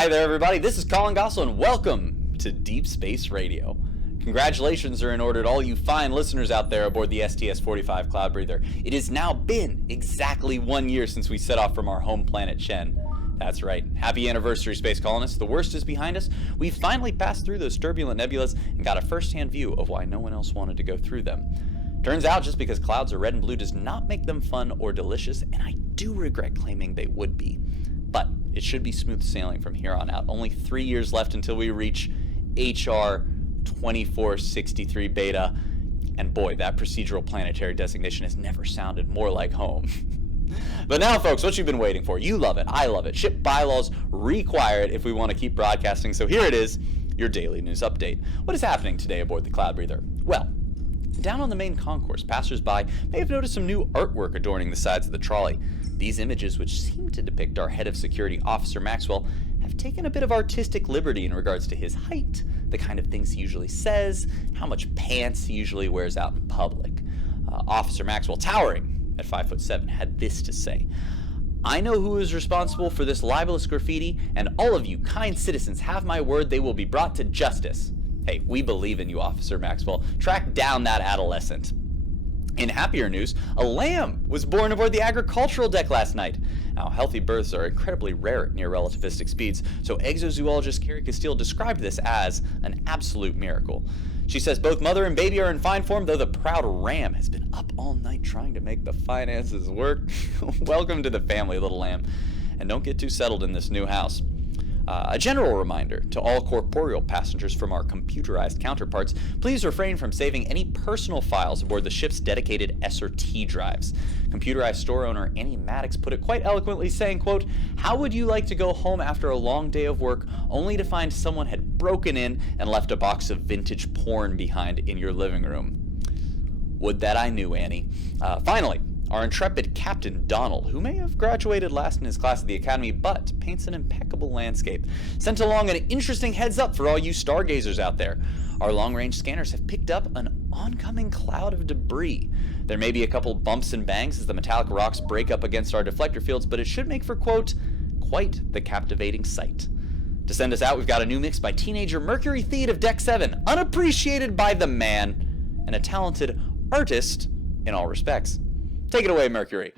Hi there, everybody. This is Colin Gossel, and welcome to Deep Space Radio. Congratulations are in order to all you fine listeners out there aboard the STS-45 Cloud Breather. It has now been exactly 1 year since we set off from our home planet Shen. That's right. Happy anniversary, space colonists. The worst is behind us. We've finally passed through those turbulent nebulas and got a first-hand view of why no one else wanted to go through them. Turns out just because clouds are red and blue does not make them fun or delicious, and I do regret claiming they would be. But it should be smooth sailing from here on out. Only 3 years left until we reach HR 2463 Beta, and boy, that procedural planetary designation has never sounded more like home. But now, folks, what you've been waiting for. You love it. I love it. Ship bylaws require it if we want to keep broadcasting. So here it is, your daily news update. What is happening today aboard the Cloud Breather? Well, down on the main concourse, passers-by may have noticed some new artwork adorning the sides of the trolley. These images, which seem to depict our head of security, Officer Maxwell, have taken a bit of artistic liberty in regards to his height, the kind of things he usually says, how much pants he usually wears out in public. Officer Maxwell, towering at 5'7", had this to say: "I know who is responsible for this libelous graffiti, and all of you kind citizens have my word they will be brought to justice." Hey, we believe in you, Officer Maxwell. Track down that adolescent. In happier news, a lamb was born aboard the agricultural deck last night. Now, healthy births are incredibly rare at near relativistic speeds, so exozoologist Carrie Castile described this as an absolute miracle. She says both mother and baby are in fine form, though the proud ram has been up all night trying to make the finances work. Welcome to the family, little lamb. And don't get too settled in this new house. A general reminder to all corporeal passengers from our computerized counterparts, please refrain from saving any personal files aboard the ship's dedicated SRT drives. Computerized store owner Annie Maddox put it quite eloquently, saying, quote, "How would you like to go home after a long day of work only to find someone had broken in and left a box of vintage porn behind in your living room?" Would that I knew, Annie. Finally, our intrepid Captain Donald, who may have graduated last in his class at the Academy, but paints an impeccable landscape, sent along an interesting heads up for all you stargazers out there. Our long-range scanners have picked up an oncoming cloud of debris. There may be a couple bumps and bangs as the metallic rocks break up against our deflector fields, but it should make for, quote, quite the captivating sight. To send us out, we've got a new mix by teenager Mercury Theed of Deck 7, unappreciated by the man, and a talented artist in all respects. Take it away, Mercury.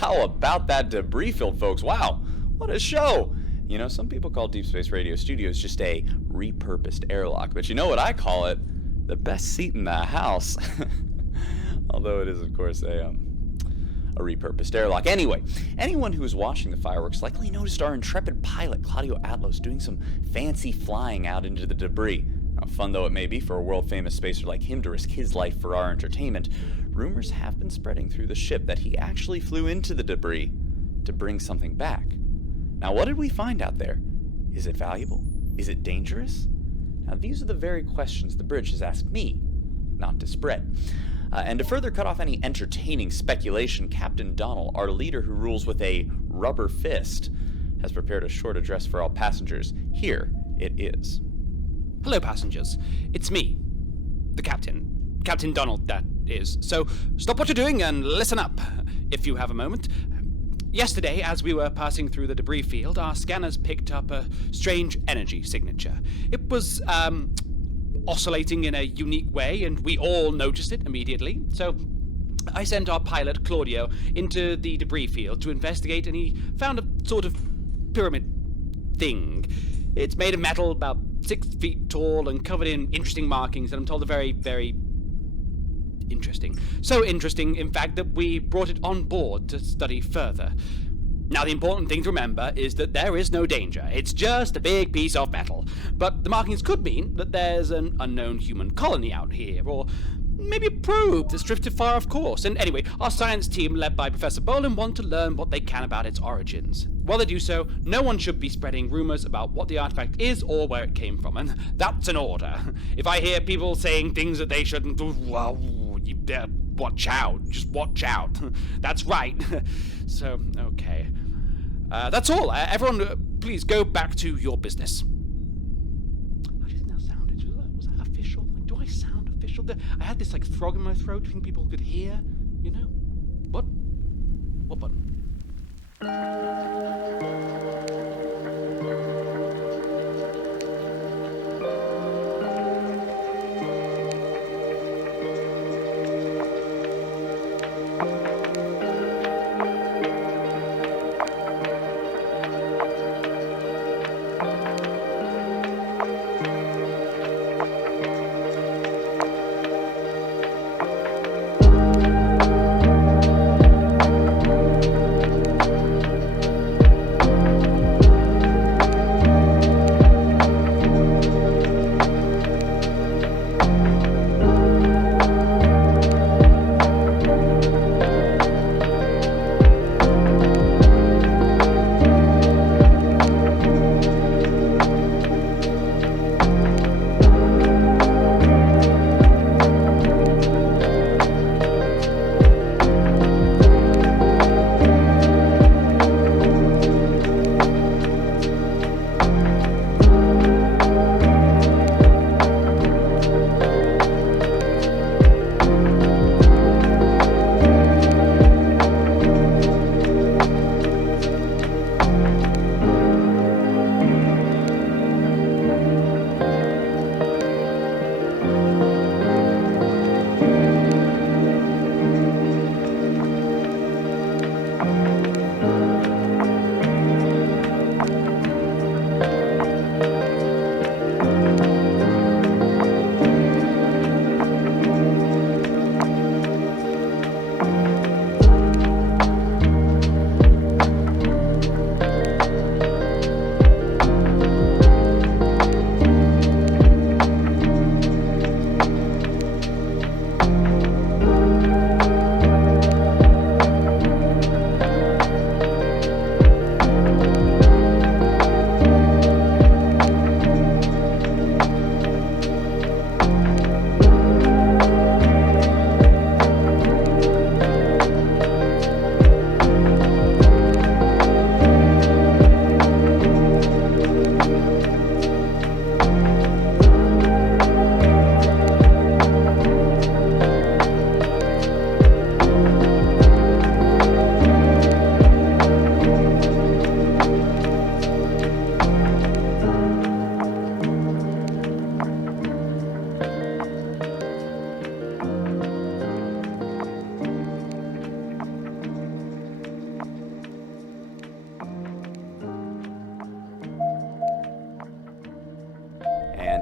How about that debris field, folks? Wow, what a show. You know, some people call Deep Space Radio Studios just a repurposed airlock, but you know what I call it? The best seat in the house. Although it is, of course, a repurposed airlock. Anyway, anyone who was watching the fireworks likely noticed our intrepid pilot, Claudio Atlos, doing some fancy flying out into the debris. Now, fun though it may be for a world-famous spacer like him to risk his life for our entertainment, rumors have been spreading through the ship that he actually flew into the debris to bring something back. Now, what did we find out there? Is it valuable? Is it dangerous? Now, these are the very questions the bridge has asked me not to spread. And to further cut off any entertaining speculation, Captain Donnell, our leader who rules with a rubber fist, has prepared a short address for all passengers. Here it is. Hello, passengers. It's me, the captain. Captain Donald, that is. So stop what you're doing and listen up, if you have a moment. Yesterday, as we were passing through the debris field, our scanners picked up a strange energy signature. It was, oscillating in a unique way, and we all noticed it immediately. So I sent our pilot, Claudio, into the debris field to investigate, and he found a sort of pyramid thing. It's made of metal, about 6 feet tall, and covered in interesting markings, and I'm told they're very, very interesting. So interesting, in fact, that we brought it on board to study further. Now, the important thing to remember is that there is no danger. It's just a big piece of metal. But the markings could mean that there's an unknown human colony out here, or maybe a probe that's drifted far off course. And anyway, our science team, led by Professor Bolin, want to learn what they can about its origins. While they do so, no one should be spreading rumors about what the artifact is or where it came from, and that's an order. If I hear people saying things that they shouldn't, well, you better watch out. Just watch out. That's right. So, okay. That's all. Everyone, please go back to your business. How do you think that sounded? Was that official? Like, do I sound official? I had this, like, frog in my throat. Do you think people could hear? You know? What? What button?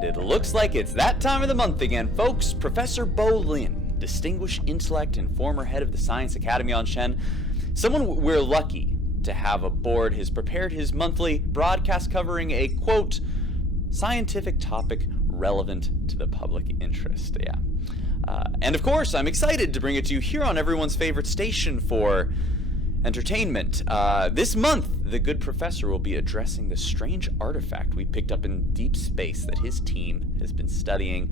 It looks like it's that time of the month again, folks. Professor Bo Lin, distinguished intellect and former head of the Science Academy on Shen, someone we're lucky to have aboard, has prepared his monthly broadcast covering a, quote, scientific topic relevant to the public interest. Yeah. And of course, I'm excited to bring it to you here on everyone's favorite station for entertainment. This month, the good professor will be addressing the strange artifact we picked up in deep space that his team has been studying.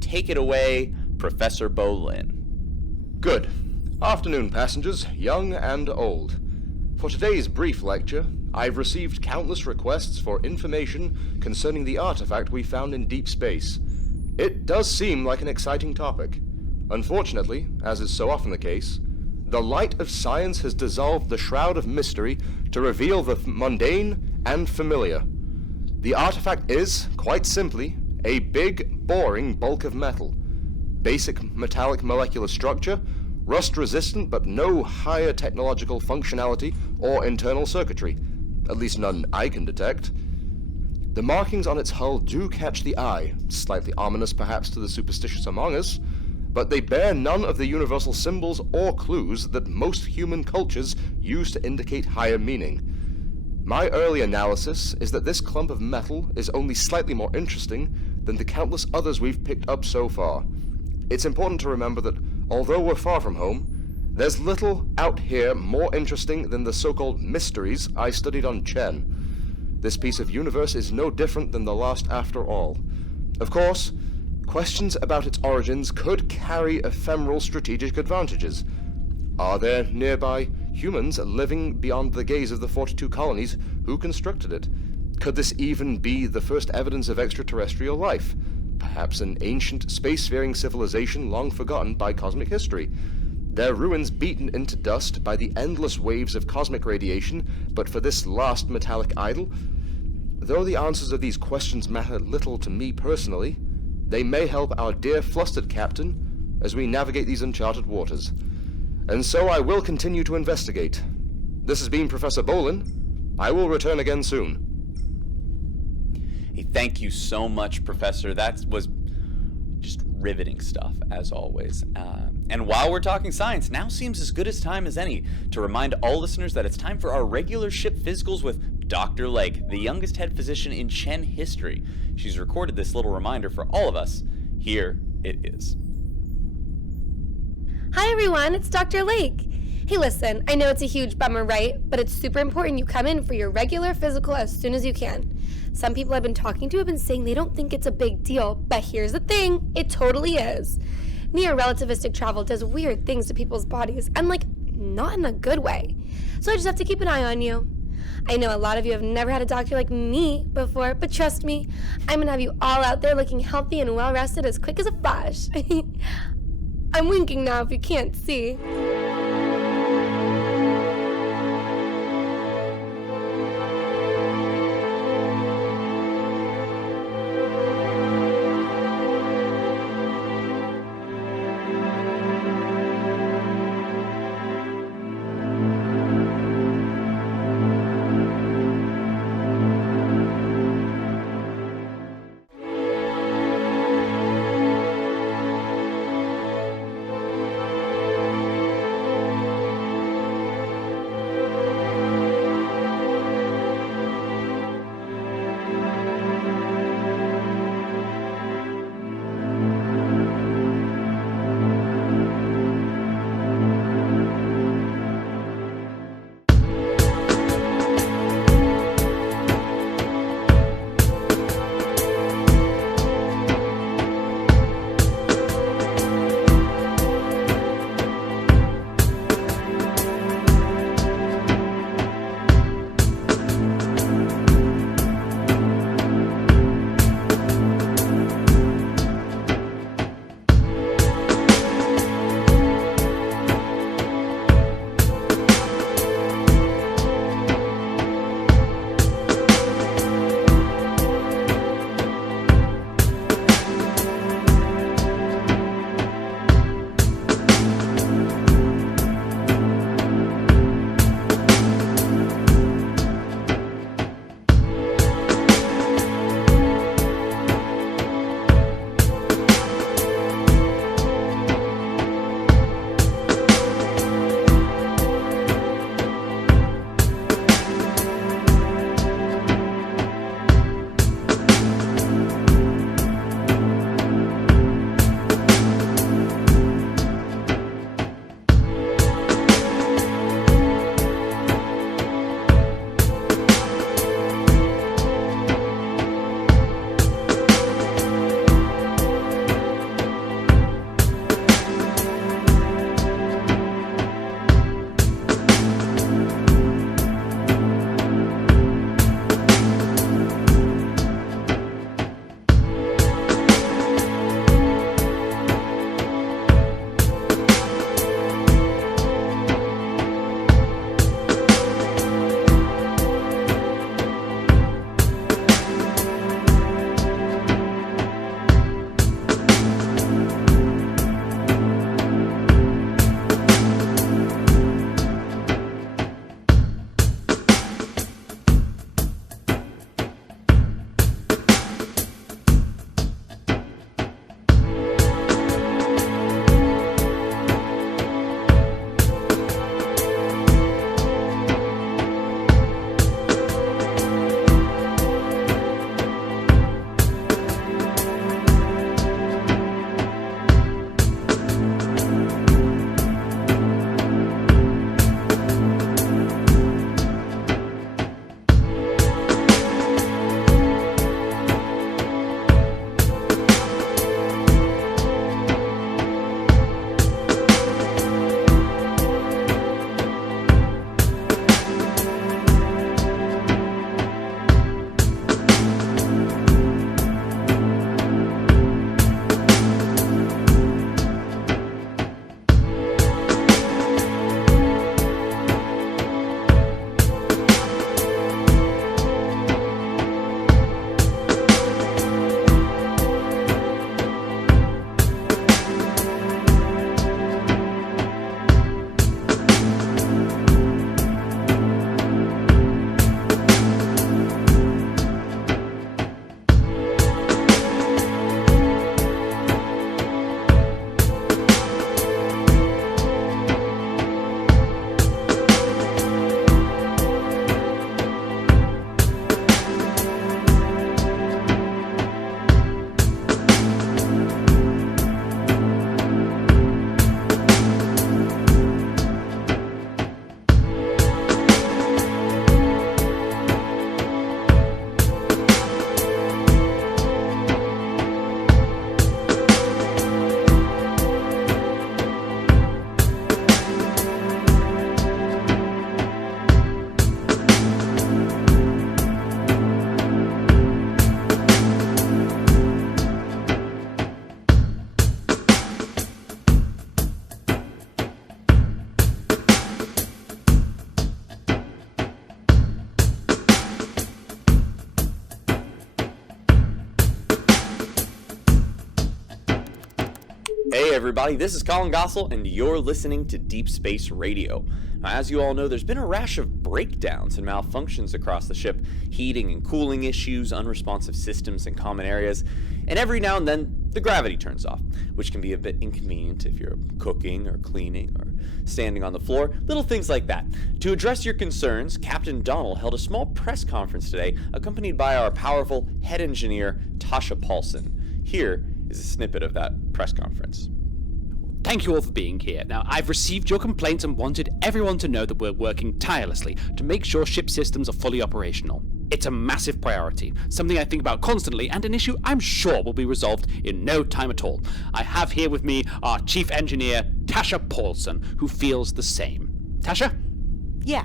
Take it away, Professor Bo Lin. Good afternoon, passengers, young and old. For today's brief lecture, I've received countless requests for information concerning the artifact we found in deep space. It does seem like an exciting topic. Unfortunately, as is so often the case, the light of science has dissolved the shroud of mystery to reveal the mundane and familiar. The artifact is, quite simply, a big, boring bulk of metal. Basic metallic molecular structure, rust-resistant but no higher technological functionality or internal circuitry, at least none I can detect. The markings on its hull do catch the eye, slightly ominous perhaps to the superstitious among us, but they bear none of the universal symbols or clues that most human cultures use to indicate higher meaning. My early analysis is that this clump of metal is only slightly more interesting than the countless others we've picked up so far. It's important to remember that although we're far from home, there's little out here more interesting than the so-called mysteries I studied on Chen. This piece of universe is no different than the last after all. Of course, questions about its origins could carry ephemeral strategic advantages. Are there nearby humans living beyond the gaze of the 42 colonies who constructed it? Could this even be the first evidence of extraterrestrial life? Perhaps an ancient spacefaring civilization long forgotten by cosmic history. Their ruins beaten into dust by the endless waves of cosmic radiation, but for this last metallic idol? Though the answers of these questions matter little to me personally, they may help our dear flustered captain as we navigate these uncharted waters. And so I will continue to investigate. This has been Professor Bo Lin. I will return again soon. Hey, thank you so much, Professor. That was just riveting stuff, as always. And while we're talking science, now seems as good a time as any to remind all listeners that it's time for our regular ship physicals with Dr. Lake, the youngest head physician in Chen history. She's recorded this little reminder for all of us. Here it is. Hi everyone, it's Dr. Lake. Hey listen, I know it's a huge bummer, right? But it's super important you come in for your regular physical as soon as you can. Some people I've been talking to have been saying they don't think it's a big deal, but here's the thing, it totally is. Neo-relativistic travel does weird things to people's bodies, and not in a good way. So I just have to keep an eye on you. I know a lot of you have never had a doctor like me before, but trust me, I'm gonna have you all out there looking healthy and well-rested as quick as a flash. I'm winking now if you can't see. everybody, this is Colin Gossel, and you're listening to Deep Space Radio. Now, as you all know, there's been a rash of breakdowns and malfunctions across the ship, heating and cooling issues, unresponsive systems in common areas, and every now and then the gravity turns off, which can be a bit inconvenient if you're cooking or cleaning or standing on the floor, little things like that. To address your concerns, Captain Donald held a small press conference today, accompanied by our powerful head engineer, Tasha Paulson. Here is a snippet of that press conference. Thank you all for being here. Now, I've received your complaints and wanted everyone to know that we're working tirelessly to make sure ship systems are fully operational. It's a massive priority, something I think about constantly, and an issue I'm sure will be resolved in no time at all. I have here with me our chief engineer, Tasha Paulson, who feels the same. Tasha? Yeah.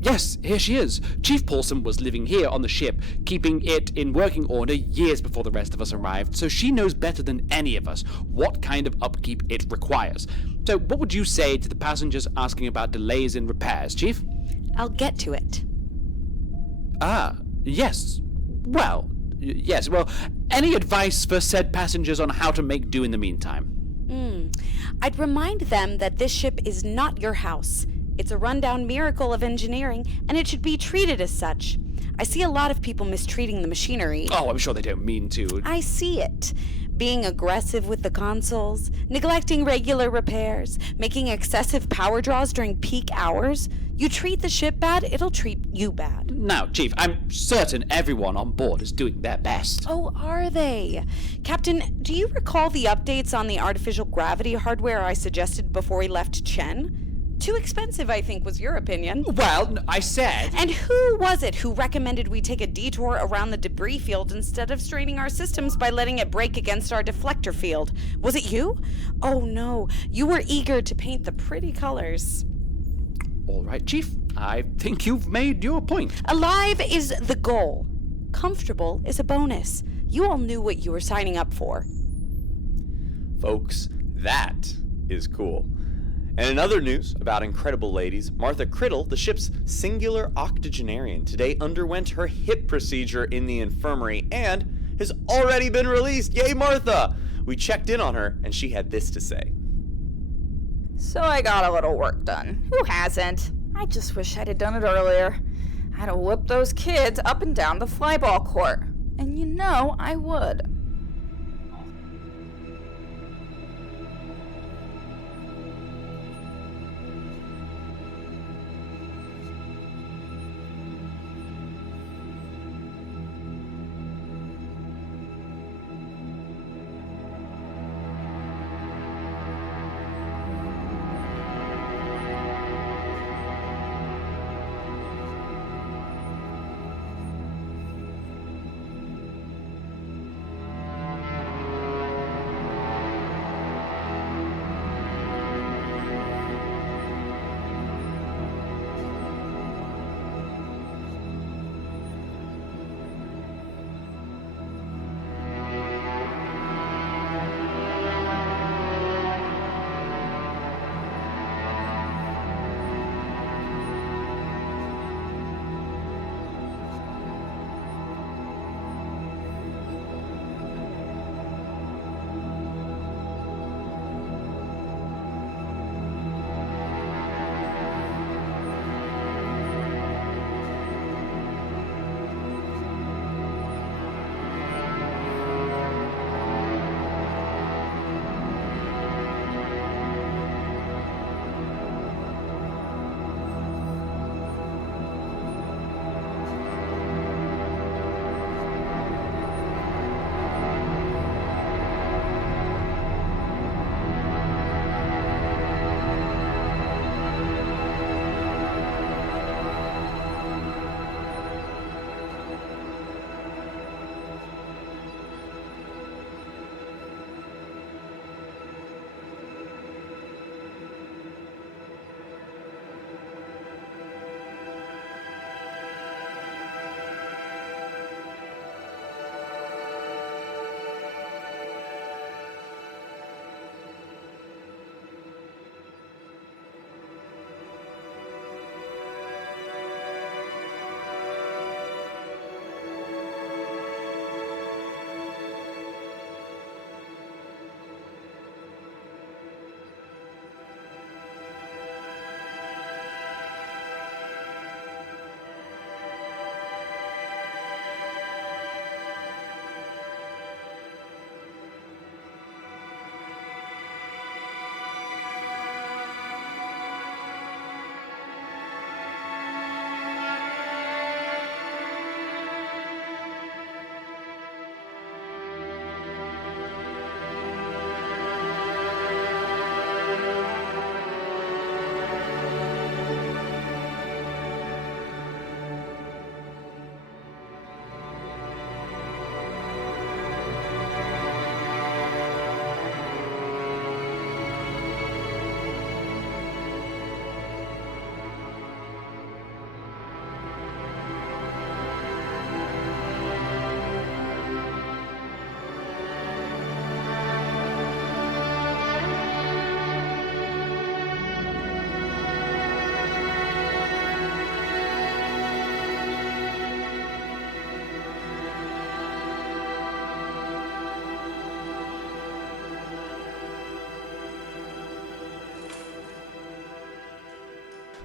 Yes, here she is. Chief Paulson was living here on the ship, keeping it in working order years before the rest of us arrived, so she knows better than any of us what kind of upkeep it requires. So what would you say to the passengers asking about delays in repairs, Chief? I'll get to it. Yes. Well, yes. Well, any advice for said passengers on how to make do in the meantime? I'd remind them that this ship is not your house. It's a rundown miracle of engineering, and it should be treated as such. I see a lot of people mistreating the machinery. Oh, I'm sure they don't mean to. I see it. Being aggressive with the consoles, neglecting regular repairs, making excessive power draws during peak hours. You treat the ship bad, it'll treat you bad. Now, Chief, I'm certain everyone on board is doing their best. Oh, are they? Captain, do you recall the updates on the artificial gravity hardware I suggested before we left Chen? Too expensive, I think, was your opinion. Well, I said... And who was it who recommended we take a detour around the debris field instead of straining our systems by letting it break against our deflector field? Was it you? Oh no, you were eager to paint the pretty colors. All right, Chief. I think you've made your point. Alive is the goal. Comfortable is a bonus. You all knew what you were signing up for. Folks, that is cool. And in other news about incredible ladies, Martha Criddle, the ship's singular octogenarian, today underwent her hip procedure in the infirmary and has already been released. Yay, Martha! We checked in on her, and she had this to say. So I got a little work done. Who hasn't? I just wish I'd have done it earlier. I'd have whipped those kids up and down the flyball court. And you know I would.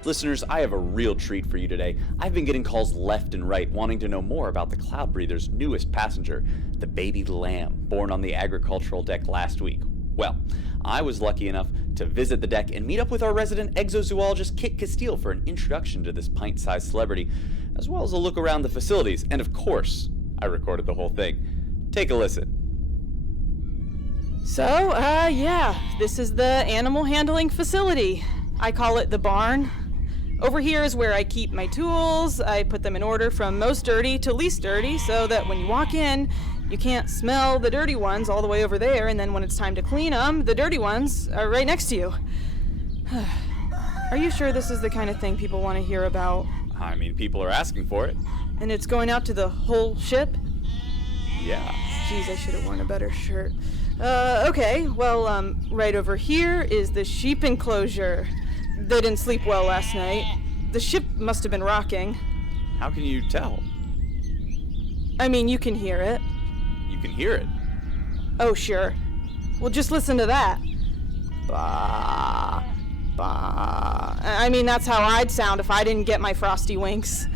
Listeners, I have a real treat for you today. I've been getting calls left and right wanting to know more about the Cloud Breather's newest passenger, the baby lamb, born on the agricultural deck last week. Well, I was lucky enough to visit the deck and meet up with our resident exozoologist Kit Castile for an introduction to this pint-sized celebrity, as well as a look around the facilities, and of course, I recorded the whole thing. Take a listen. So, this is the animal handling facility. I call it the barn. Over here is where I keep my tools. I put them in order from most dirty to least dirty so that when you walk in, you can't smell the dirty ones all the way over there, and then when it's time to clean them, the dirty ones are right next to you. Are you sure this is the kind of thing people want to hear about? I mean, people are asking for it. And it's going out to the whole ship? Yeah. Jeez, I should have worn a better shirt. Okay, well, right over here is the sheep enclosure. They didn't sleep well last night. The ship must have been rocking. How can you tell? I mean, you can hear it. You can hear it. Oh, sure. Well, just listen to that. Bah, bah. I mean, that's how I'd sound if I didn't get my frosty winks.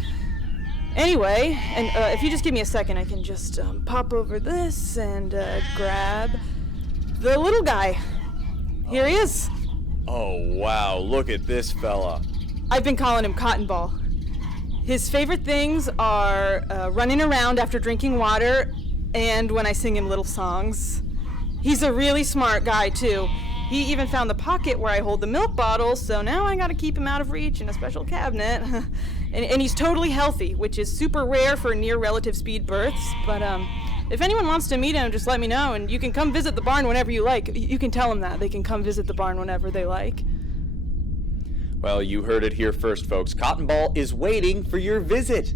Anyway, and if you just give me a second, I can just pop over this and grab the little guy. Here he is. Oh, wow, look at this fella. I've been calling him Cotton Ball. His favorite things are running around after drinking water and when I sing him little songs. He's a really smart guy, too. He even found the pocket where I hold the milk bottles, so now I gotta keep him out of reach in a special cabinet. and he's totally healthy, which is super rare for near relative speed births, but if anyone wants to meet him, just let me know, and you can come visit the barn whenever you like. You can tell them that. They can come visit the barn whenever they like. Well, you heard it here first, folks. Cotton Ball is waiting for your visit.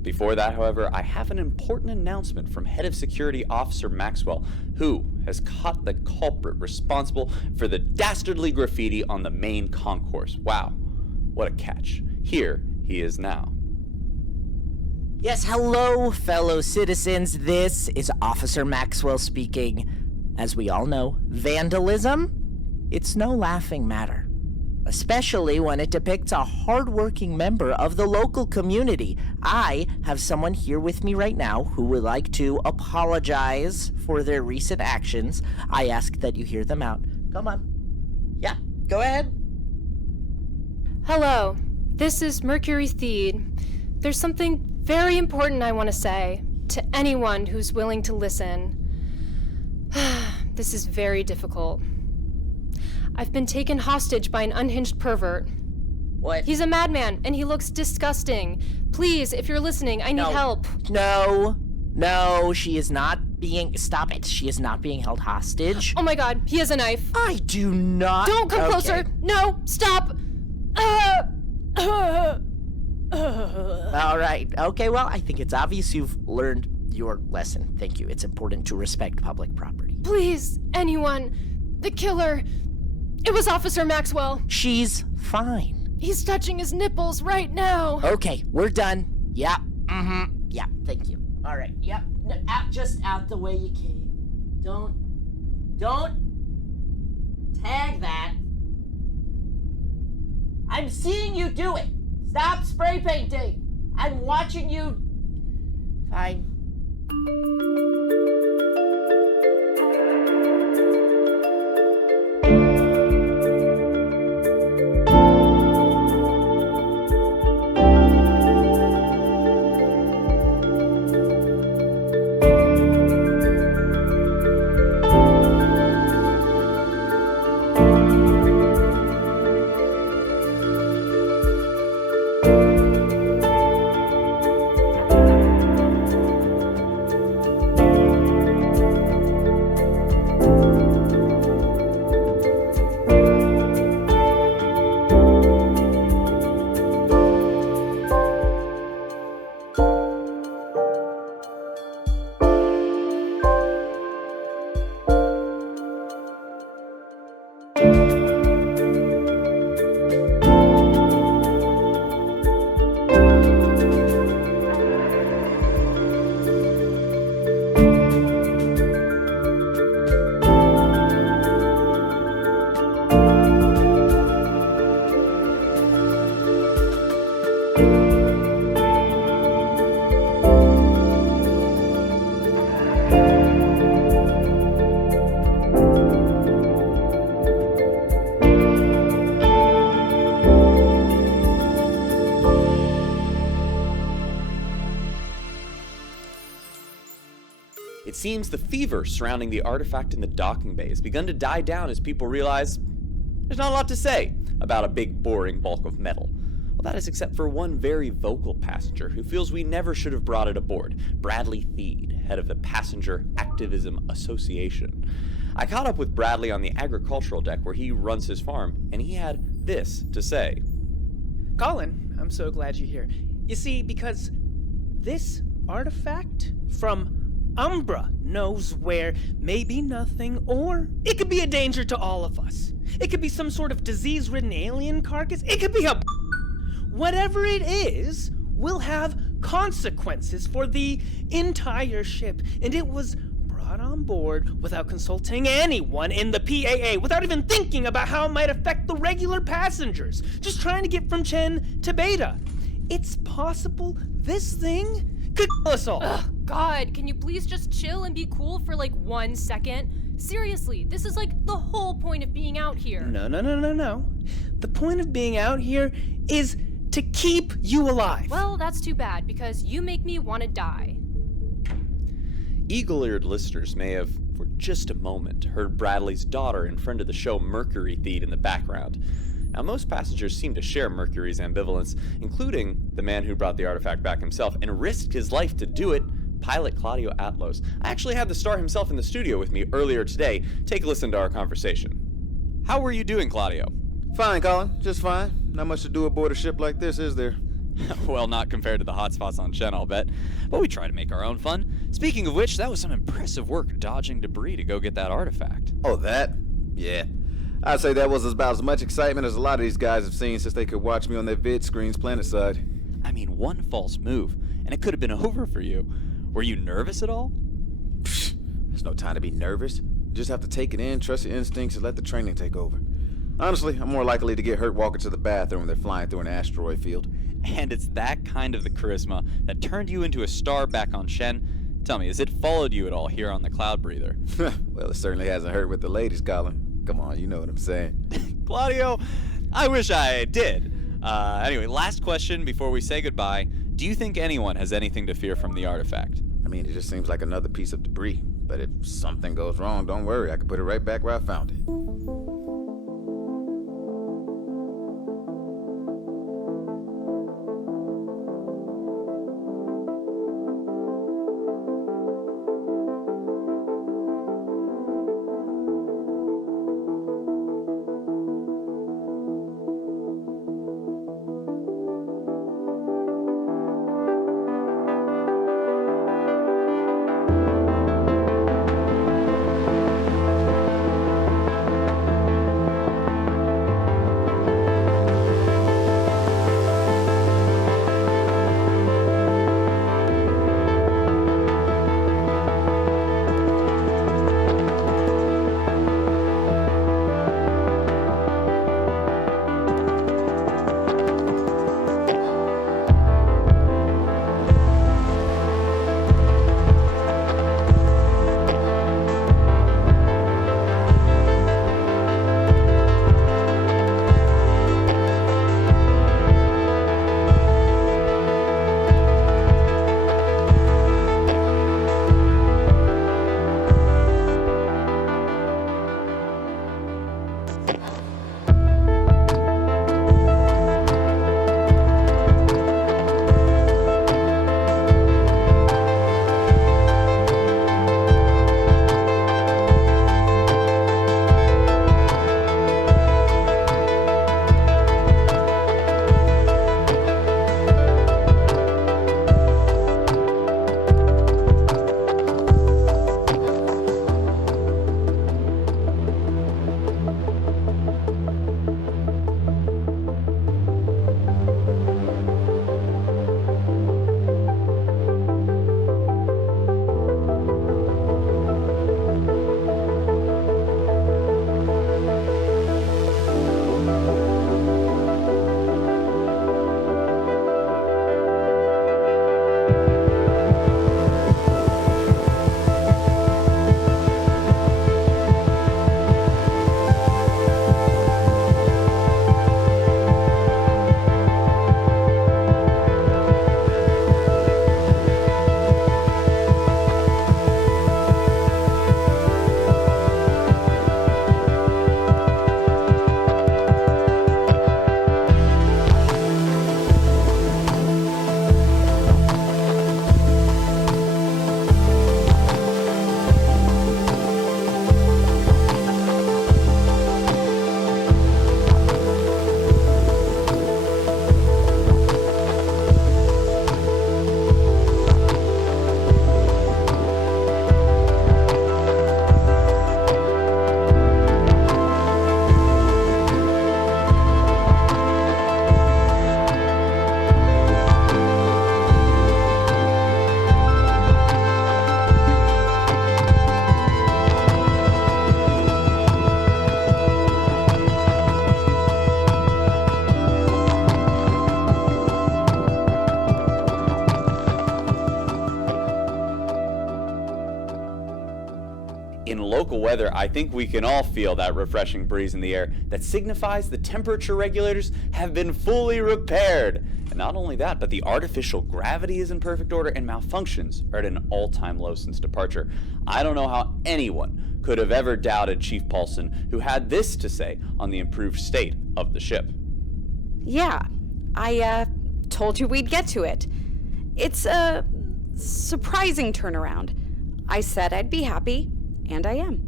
Before that, however, I have an important announcement from Head of Security Officer Maxwell, who has caught the culprit responsible for the dastardly graffiti on the main concourse. Wow, what a catch. Here he is now. Yes, hello, fellow citizens. This is Officer Maxwell speaking. As we all know, vandalism? It's no laughing matter. Especially when it depicts a hardworking member of the local community. I have someone here with me right now who would like to apologize for their recent actions. I ask that you hear them out. Come on. Yeah, go ahead. Hello, this is Mercury Theed. There's something very important I want to say to anyone who's willing to listen. This is very difficult. I've been taken hostage by an unhinged pervert. What? He's a madman, and he looks disgusting. Please, if you're listening, I need help. No, she is not being... Stop it. She is not being held hostage. Oh my god, he has a knife. I do not... Don't come closer. No, stop. All right. Okay, well, I think it's obvious you've learned your lesson. Thank you. It's important to respect public property. Please, anyone. The killer. It was Officer Maxwell. She's fine. He's touching his nipples right now. Okay, we're done. Yeah. Yeah, thank you. All right. Yep. Just out the way you came. Don't tag that. I'm seeing you do it. Stop spray painting. I'm watching you. Fine. It seems the fever surrounding the artifact in the docking bay has begun to die down as people realize there's not a lot to say about a big, boring bulk of metal. Well, that is except for one very vocal passenger who feels we never should have brought it aboard, Bradley Theed, head of the Passenger Activism Association. I caught up with Bradley on the agricultural deck where he runs his farm, and he had this to say. Colin, I'm so glad you're here. You see, because this artifact from Umbra knows where may be nothing, or it could be a danger to all of us. It could be some sort of disease-ridden alien carcass. It could be a... Whatever it is will have consequences for the entire ship, and it was brought on board without consulting anyone in the PAA, without even thinking about how it might affect the regular passengers, just trying to get from Chen to Beta. It's possible this thing could kill us all. Ugh, God, can you please just chill and be cool for like 1 second? Seriously, this is like the whole point of being out here. No. The point of being out here is to keep you alive. Well, that's too bad, because you make me want to die. Eagle-eared listeners may have, for just a moment, heard Bradley's daughter and friend of the show, Mercury Theed, in the background. Now, most passengers seem to share Mercury's ambivalence, including the man who brought the artifact back himself and risked his life to do it, pilot Claudio Atlos. I actually had the star himself in the studio with me earlier today. Take a listen to our conversation. How were you doing, Claudio? Fine, Colin. Just fine. Not much to do aboard a ship like this, is there? Well, not compared to the hotspots on Chen, I'll bet. But we try to make our own fun. Speaking of which, that was some impressive work dodging debris to go get that artifact. Oh, that? Yeah. I'd say that was about as much excitement as a lot of these guys have seen since they could watch me on their vid screens planetside. I mean, one false move, and it could have been over for you. Were you nervous at all? Pfft, there's no time to be nervous. You just have to take it in, trust your instincts, and let the training take over. Honestly, I'm more likely to get hurt walking to the bathroom when they're flying through an asteroid field. And it's that kind of the charisma that turned you into a star back on Shen. Tell me, has it followed you at all here on the Cloud Breather? Well, it certainly hasn't hurt with the ladies, Colin. Come on, you know what I'm saying. Claudio, I wish I did. Anyway, last question before we say goodbye. Do you think anyone has anything to fear from the artifact? I mean, it just seems like another piece of debris. But if something goes wrong, don't worry. I can put it right back where I found it. in local weather, I think we can all feel that refreshing breeze in the air that signifies the temperature regulators have been fully repaired. And not only that, but the artificial gravity is in perfect order and malfunctions are at an all-time low since departure. I don't know how anyone could have ever doubted Chief Paulson, who had this to say on the improved state of the ship. Yeah, I told you we'd get to it. It's a surprising turnaround. I said I'd be happy, and I am.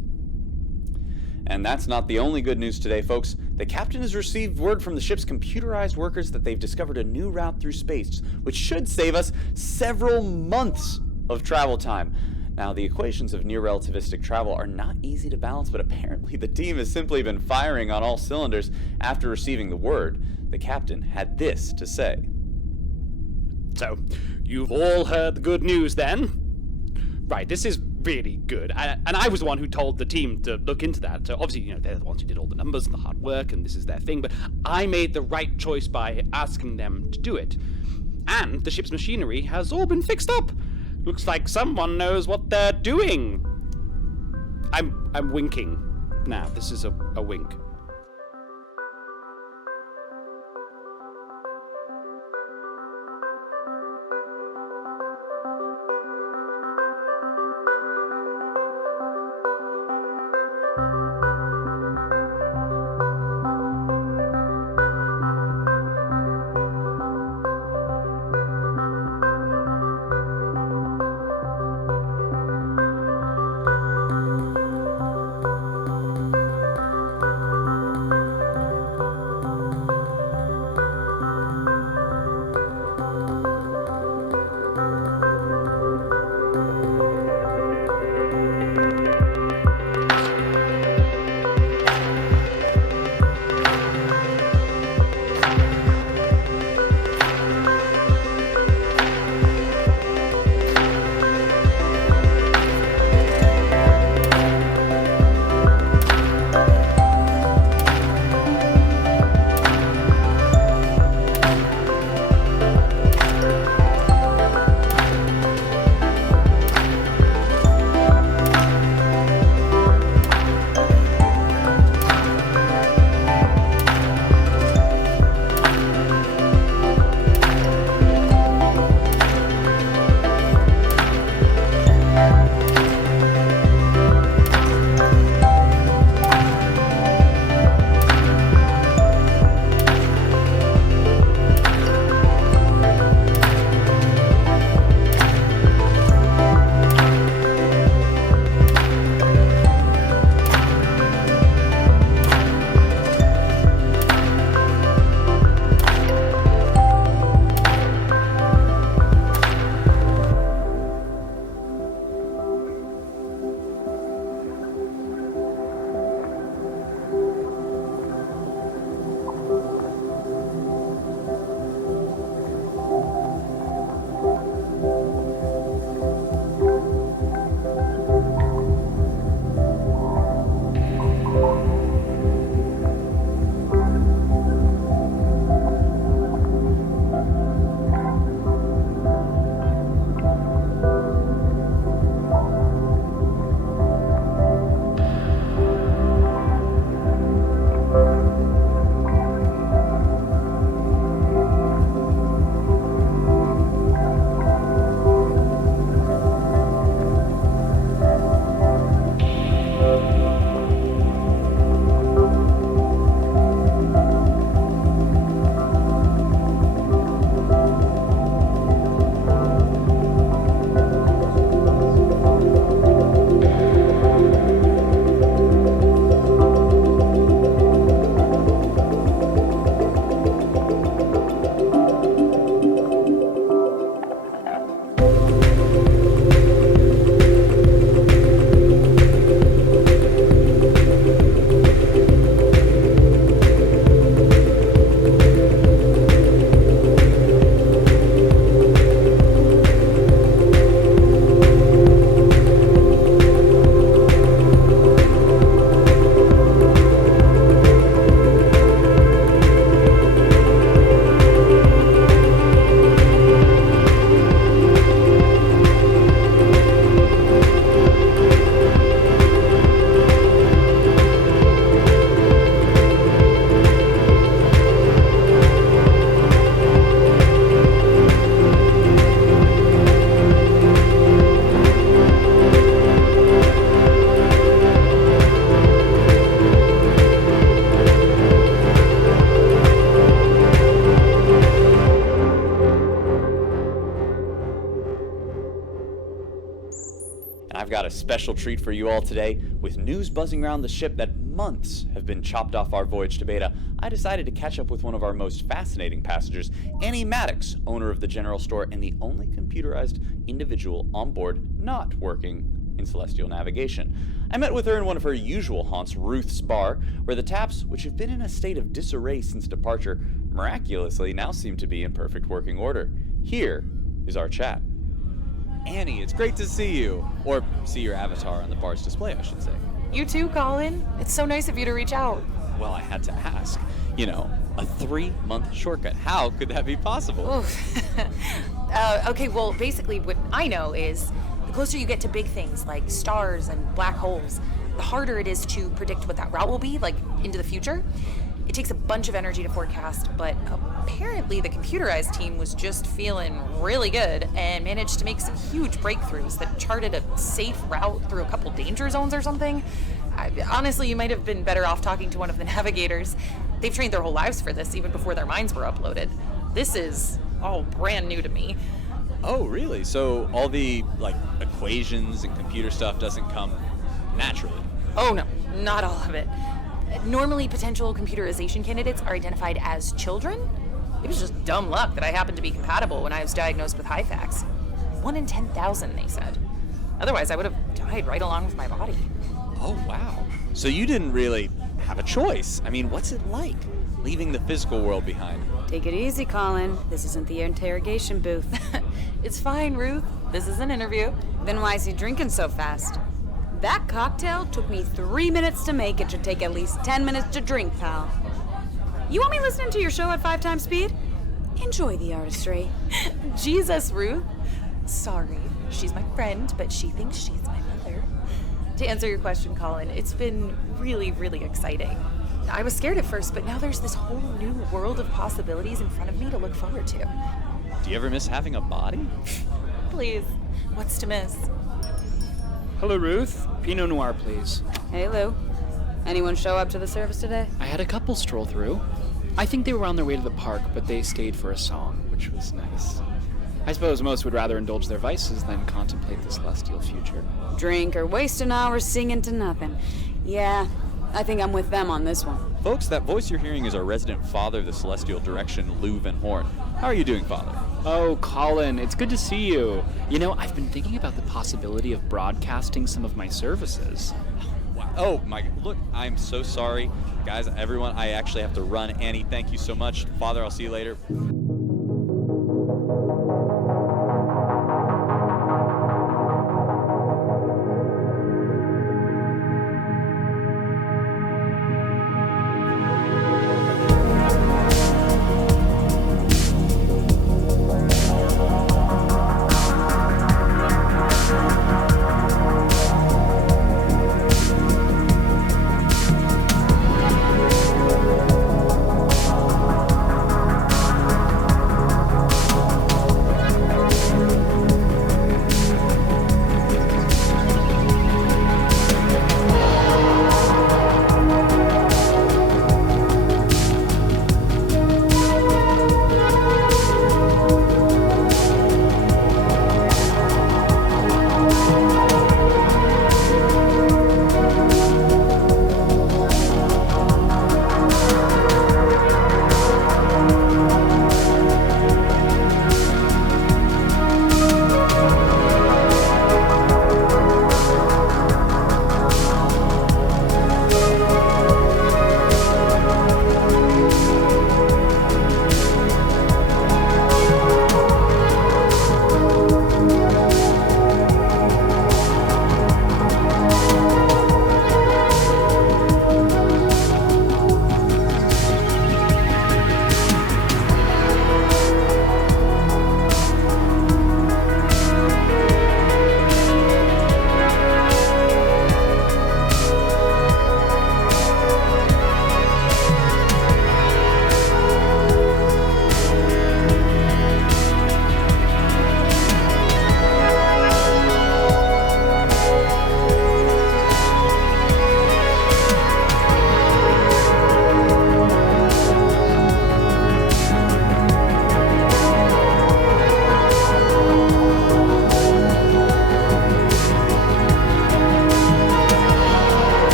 And that's not the only good news today, folks. The captain has received word from the ship's computerized workers that they've discovered a new route through space, which should save us several months of travel time. Now, the equations of near relativistic travel are not easy to balance, but apparently the team has simply been firing on all cylinders after receiving the word. The captain had this to say. So, you've all heard the good news then? Right, this is really good. And I was the one who told the team to look into that. So obviously, they're the ones who did all the numbers and the hard work, and this is their thing. But I made the right choice by asking them to do it. And the ship's machinery has all been fixed up. Looks like someone knows what they're doing. I'm winking now. This is a wink. And I've got a special treat for you all today. With news buzzing around the ship that months have been chopped off our voyage to Beta, I decided to catch up with one of our most fascinating passengers, Annie Maddox, owner of the general store and the only computerized individual on board not working in celestial navigation. I met with her in one of her usual haunts, Ruth's Bar, where the taps, which have been in a state of disarray since departure, miraculously now seem to be in perfect working order. Here is our chat. Annie, it's great to see you. Or see your avatar on the bar's display, I should say. You too, Colin. It's so nice of you to reach out. Well, I had to ask. You know, a 3-month shortcut. How could that be possible? Okay, well, basically what I know is the closer you get to big things like stars and black holes, the harder it is to predict what that route will be, like into the future. It takes a bunch of energy to forecast, but apparently the computerized team was just feeling really good and managed to make some huge breakthroughs that charted a safe route through a couple danger zones or something. Honestly, you might have been better off talking to one of the navigators. They've trained their whole lives for this, even before their minds were uploaded. This is all brand new to me. Oh, really? So all the, equations and computer stuff doesn't come naturally? Oh, no, not all of it. Normally, potential computerization candidates are identified as children. It was just dumb luck that I happened to be compatible when I was diagnosed with Hyphax. 1 in 10,000, they said. Otherwise, I would have died right along with my body. Oh, wow. So you didn't really have a choice. I mean, what's it like, leaving the physical world behind? Take it easy, Colin. This isn't the interrogation booth. It's fine, Ruth. This is an interview. Then why is he drinking so fast? That cocktail took me 3 minutes to make. It should take at least 10 minutes to drink, pal. You want me listening to your show at 5 times speed? Enjoy the artistry. Jesus, Ruth. Sorry. She's my friend, but she thinks she's my mother. To answer your question, Colin, it's been really, really exciting. I was scared at first, but now there's this whole new world of possibilities in front of me to look forward to. Do you ever miss having a body? Please. What's to miss? Hello, Ruth. Pinot Noir, please. Hey, Lou. Anyone show up to the service today? I had a couple stroll through. I think they were on their way to the park, but they stayed for a song, which was nice. I suppose most would rather indulge their vices than contemplate the celestial future. Drink or waste an hour singing to nothing. Yeah, I think I'm with them on this one. Folks, that voice you're hearing is our resident father of the celestial direction, Lou Van Horn. How are you doing, Father? Oh, Colin, it's good to see you. You know, I've been thinking about the possibility of broadcasting some of my services. Wow. Oh, my... Look, I'm so sorry. Guys, everyone, I actually have to run. Annie, thank you so much. Father, I'll see you later.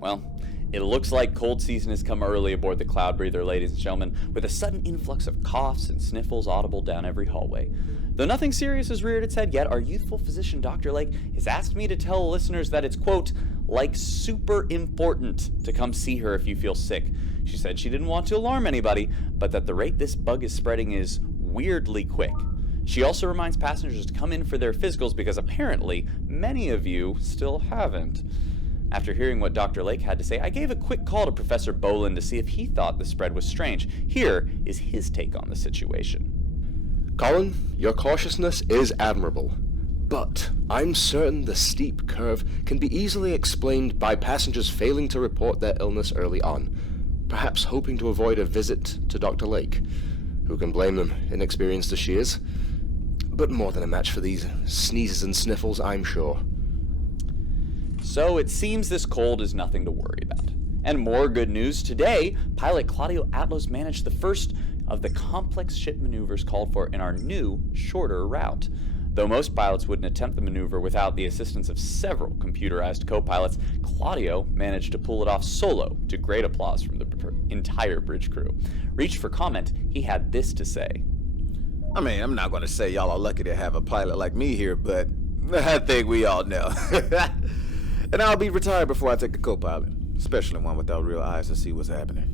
Well, it looks like cold season has come early aboard the Cloud Breather, ladies and gentlemen, with a sudden influx of coughs and sniffles audible down every hallway. Though nothing serious has reared its head yet, our youthful physician, Dr. Lake, has asked me to tell listeners that it's, quote, like super important to come see her if you feel sick. She said she didn't want to alarm anybody, but that the rate this bug is spreading is weirdly quick. She also reminds passengers to come in for their physicals because apparently many of you still haven't. After hearing what Dr. Lake had to say, I gave a quick call to Professor Bolin to see if he thought the spread was strange. Here is his take on the situation. Colin, your cautiousness is admirable, but I'm certain the steep curve can be easily explained by passengers failing to report their illness early on, perhaps hoping to avoid a visit to Dr. Lake. Who can blame them, inexperienced as she is? But more than a match for these sneezes and sniffles, I'm sure. So it seems this cold is nothing to worry about. And more good news today, pilot Claudio Atlos managed the first of the complex ship maneuvers called for in our new, shorter route. Though most pilots wouldn't attempt the maneuver without the assistance of several computerized co-pilots, Claudio managed to pull it off solo to great applause from the entire bridge crew. Reached for comment, he had this to say. I mean, I'm not going to say y'all are lucky to have a pilot like me here, but I think we all know. And I'll be retired before I take a co-pilot, especially one without real eyes to see what's happening.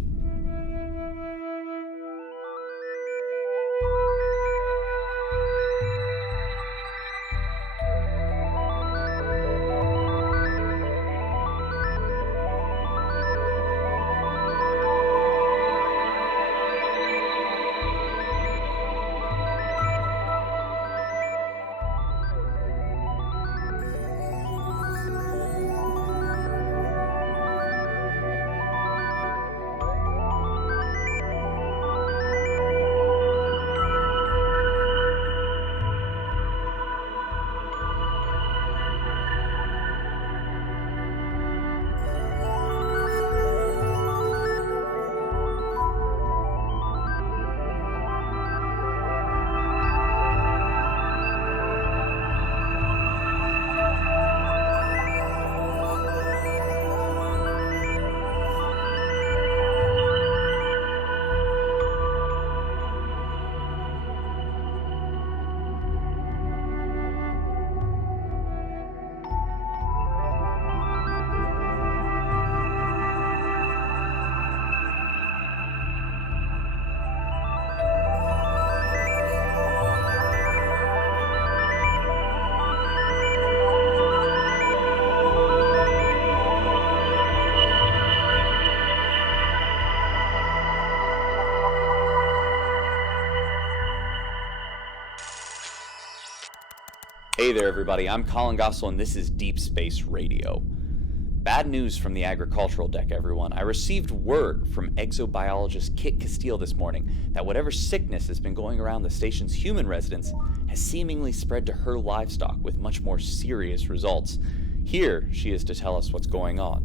Hey there, everybody. I'm Colin Gossel, and this is Deep Space Radio. Bad news from the agricultural deck, everyone. I received word from exobiologist Kit Castile this morning that whatever sickness has been going around the station's human residents has seemingly spread to her livestock with much more serious results. Here, she is to tell us what's going on.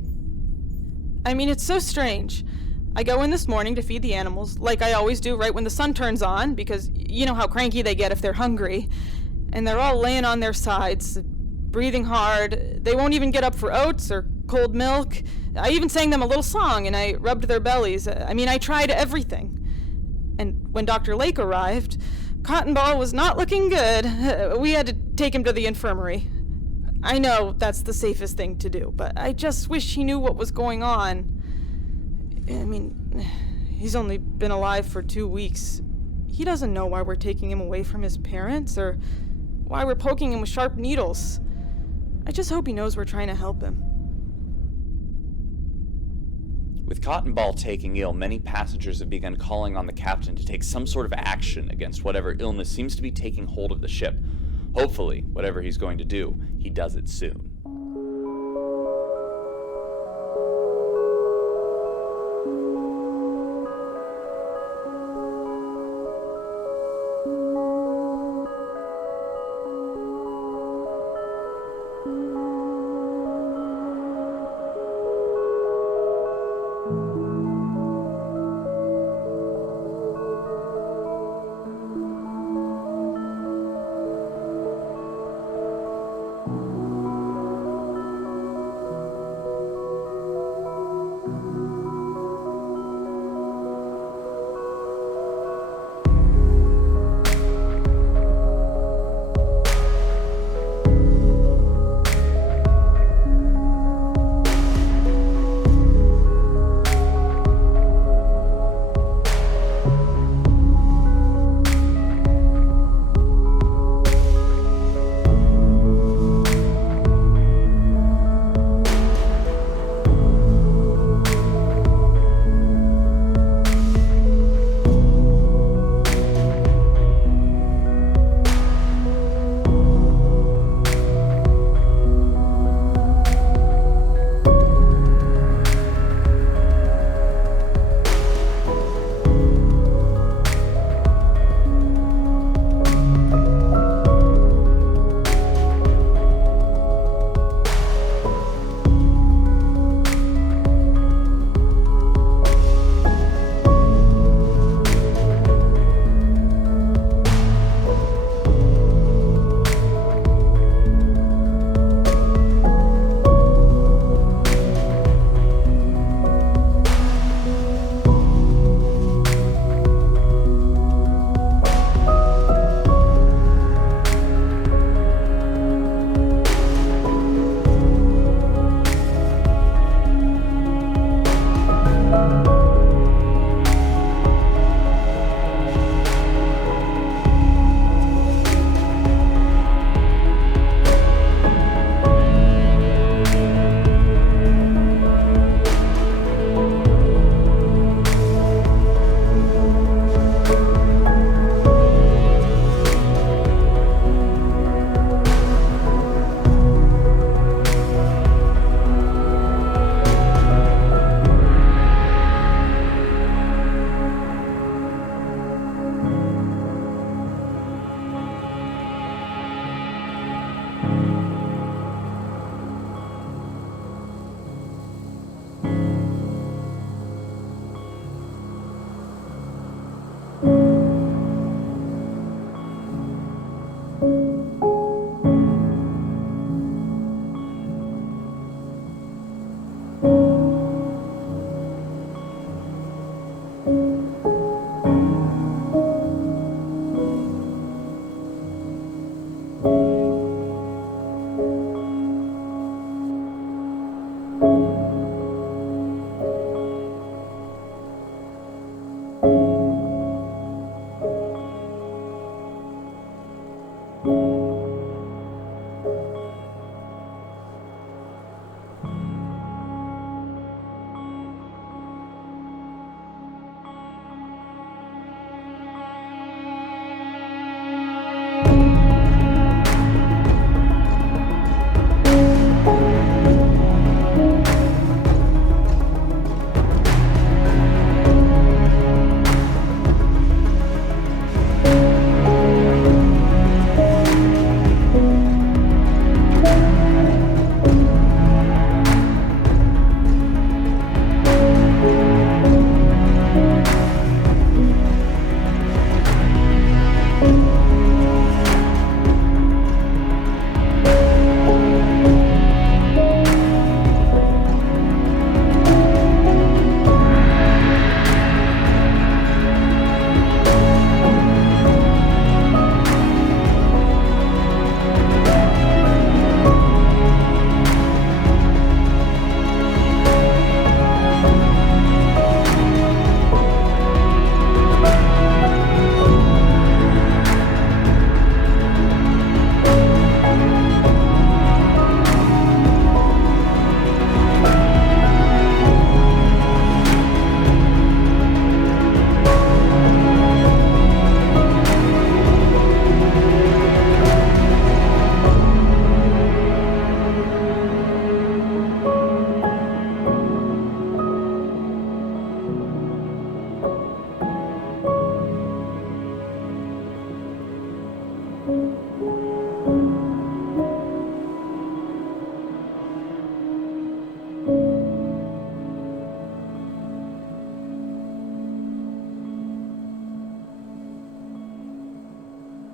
I mean, it's so strange. I go in this morning to feed the animals, like I always do right when the sun turns on, because you know how cranky they get if they're hungry. And they're all laying on their sides, breathing hard. They won't even get up for oats or cold milk. I even sang them a little song and I rubbed their bellies. I mean, I tried everything. And when Dr. Lake arrived, Cotton Ball was not looking good. We had to take him to the infirmary. I know that's the safest thing to do, but I just wish he knew what was going on. I mean, he's only been alive for 2 weeks. He doesn't know why we're taking him away from his parents or why we're poking him with sharp needles. I just hope he knows we're trying to help him. With Cotton Ball taking ill, many passengers have begun calling on the captain to take some sort of action against whatever illness seems to be taking hold of the ship. Hopefully, whatever he's going to do, he does it soon.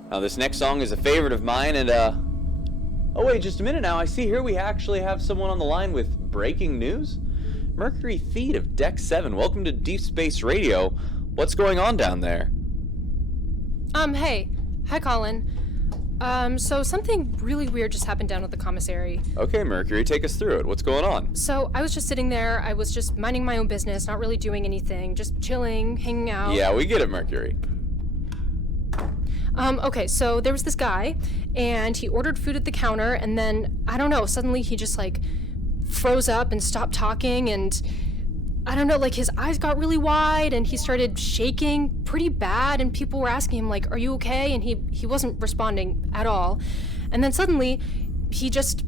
Now, this next song is a favorite of mine, and, oh, wait, just a minute now. I see here we actually have someone on the line with breaking news. Mercury Theed of Deck 7, welcome to Deep Space Radio. What's going on down there? Hey. Hi, Colin. So something really weird just happened down at the commissary. Okay, Mercury, take us through it. What's going on? So I was just sitting there. I was just minding my own business, not really doing anything, just chilling, hanging out. Yeah, we get it, Mercury. Okay, so there was this guy, and he ordered food at the counter, and then, I don't know, suddenly he just, like, froze up and stopped talking, and I don't know, like, his eyes got really wide, and he started shaking pretty bad, and people were asking him, like, are you okay? And he wasn't responding at all. And then suddenly, he just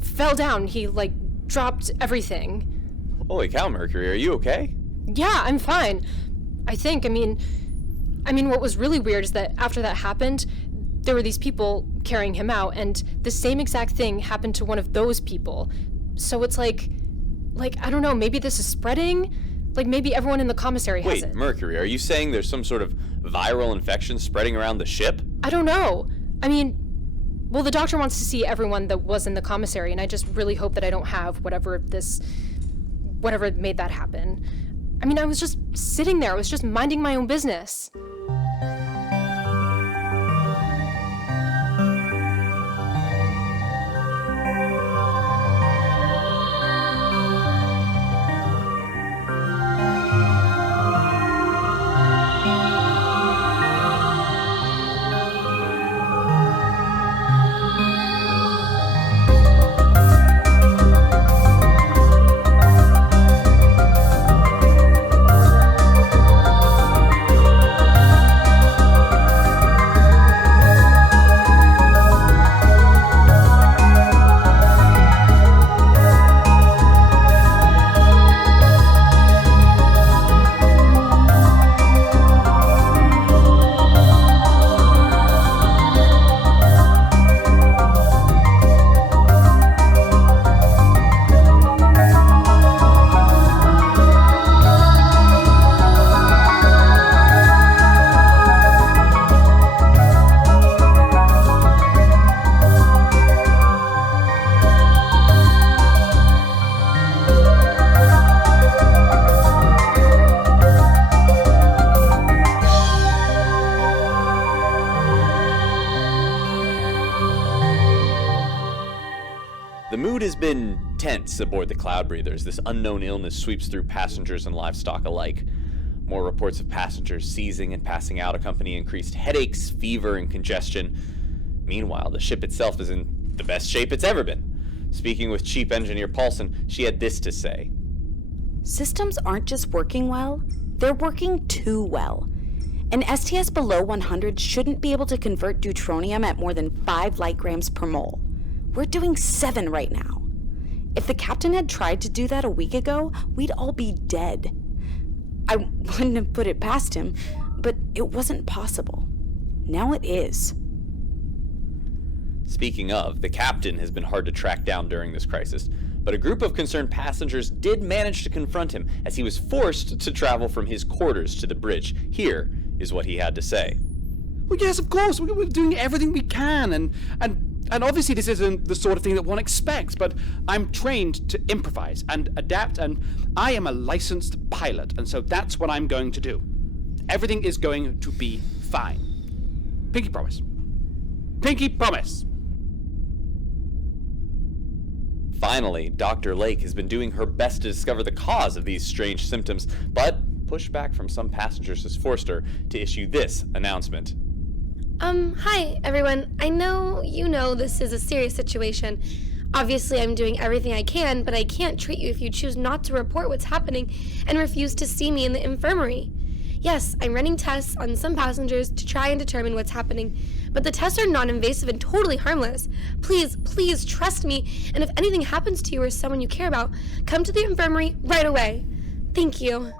fell down. He, like, dropped everything. Holy cow, Mercury, are you okay? Yeah, I'm fine. I think, I mean, what was really weird is that after that happened, there were these people carrying him out, and the same exact thing happened to one of those people. So it's like, I don't know, maybe this is spreading? Like, maybe everyone in the commissary has it. Wait, Mercury, are you saying there's some sort of viral infection spreading around the ship? I don't know. I mean, well, the doctor wants to see everyone that was in the commissary, and I just really hope that I don't have whatever made that happen. I mean, I was just sitting there. I was just minding my own business. The mood has been tense aboard the Cloud Breathers. This unknown illness sweeps through passengers and livestock alike. More reports of passengers seizing and passing out accompany increased headaches, fever, and congestion. Meanwhile, the ship itself is in the best shape it's ever been. Speaking with Chief Engineer Paulson, she had this to say. Systems aren't just working well, they're working too well. An STS below 100 shouldn't be able to convert deuteronium at more than 5 light grams per mole. We're doing 7 right now. If the captain had tried to do that a week ago, we'd all be dead. I wouldn't have put it past him, but it wasn't possible. Now it is. Speaking of, the captain has been hard to track down during this crisis, but a group of concerned passengers did manage to confront him as he was forced to travel from his quarters to the bridge. Here is what he had to say. Well, yes, of course. We're doing everything we can, and obviously this isn't the sort of thing that one expects, but I'm trained to improvise and adapt, and I am a licensed pilot, and so that's what I'm going to do. Everything is going to be fine. Pinky promise. Pinky promise. Finally, Dr. Lake has been doing her best to discover the cause of these strange symptoms, but pushback from some passengers has forced her to issue this announcement. Hi, everyone. I know you know this is a serious situation. Obviously, I'm doing everything I can, but I can't treat you if you choose not to report what's happening and refuse to see me in the infirmary. Yes, I'm running tests on some passengers to try and determine what's happening, but the tests are non-invasive and totally harmless. Please, please trust me, and if anything happens to you or someone you care about, come to the infirmary right away. Thank you.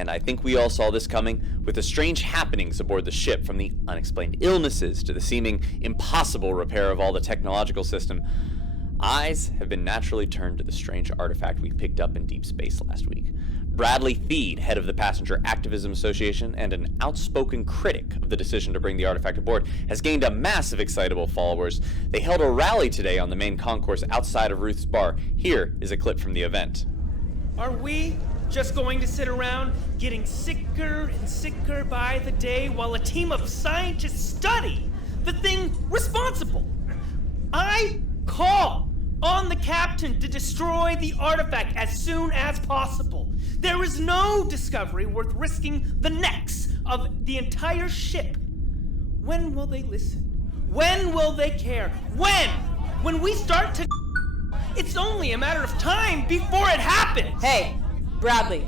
And I think we all saw this coming with the strange happenings aboard the ship, from the unexplained illnesses to the seeming impossible repair of all the technological system. Eyes have been naturally turned to the strange artifact we picked up in deep space last week. Bradley Theed, head of the Passenger Activism Association and an outspoken critic of the decision to bring the artifact aboard, has gained a massive excitable followers. They held a rally today on the main concourse outside of Ruth's bar. Here is a clip from the event. Are we just going to sit around getting sicker and sicker by the day while a team of scientists study the thing responsible? I call on the captain to destroy the artifact as soon as possible. There is no discovery worth risking the necks of the entire ship. When will they listen? When will they care? When? When we start to... It's only a matter of time before it happens! Hey, Bradley,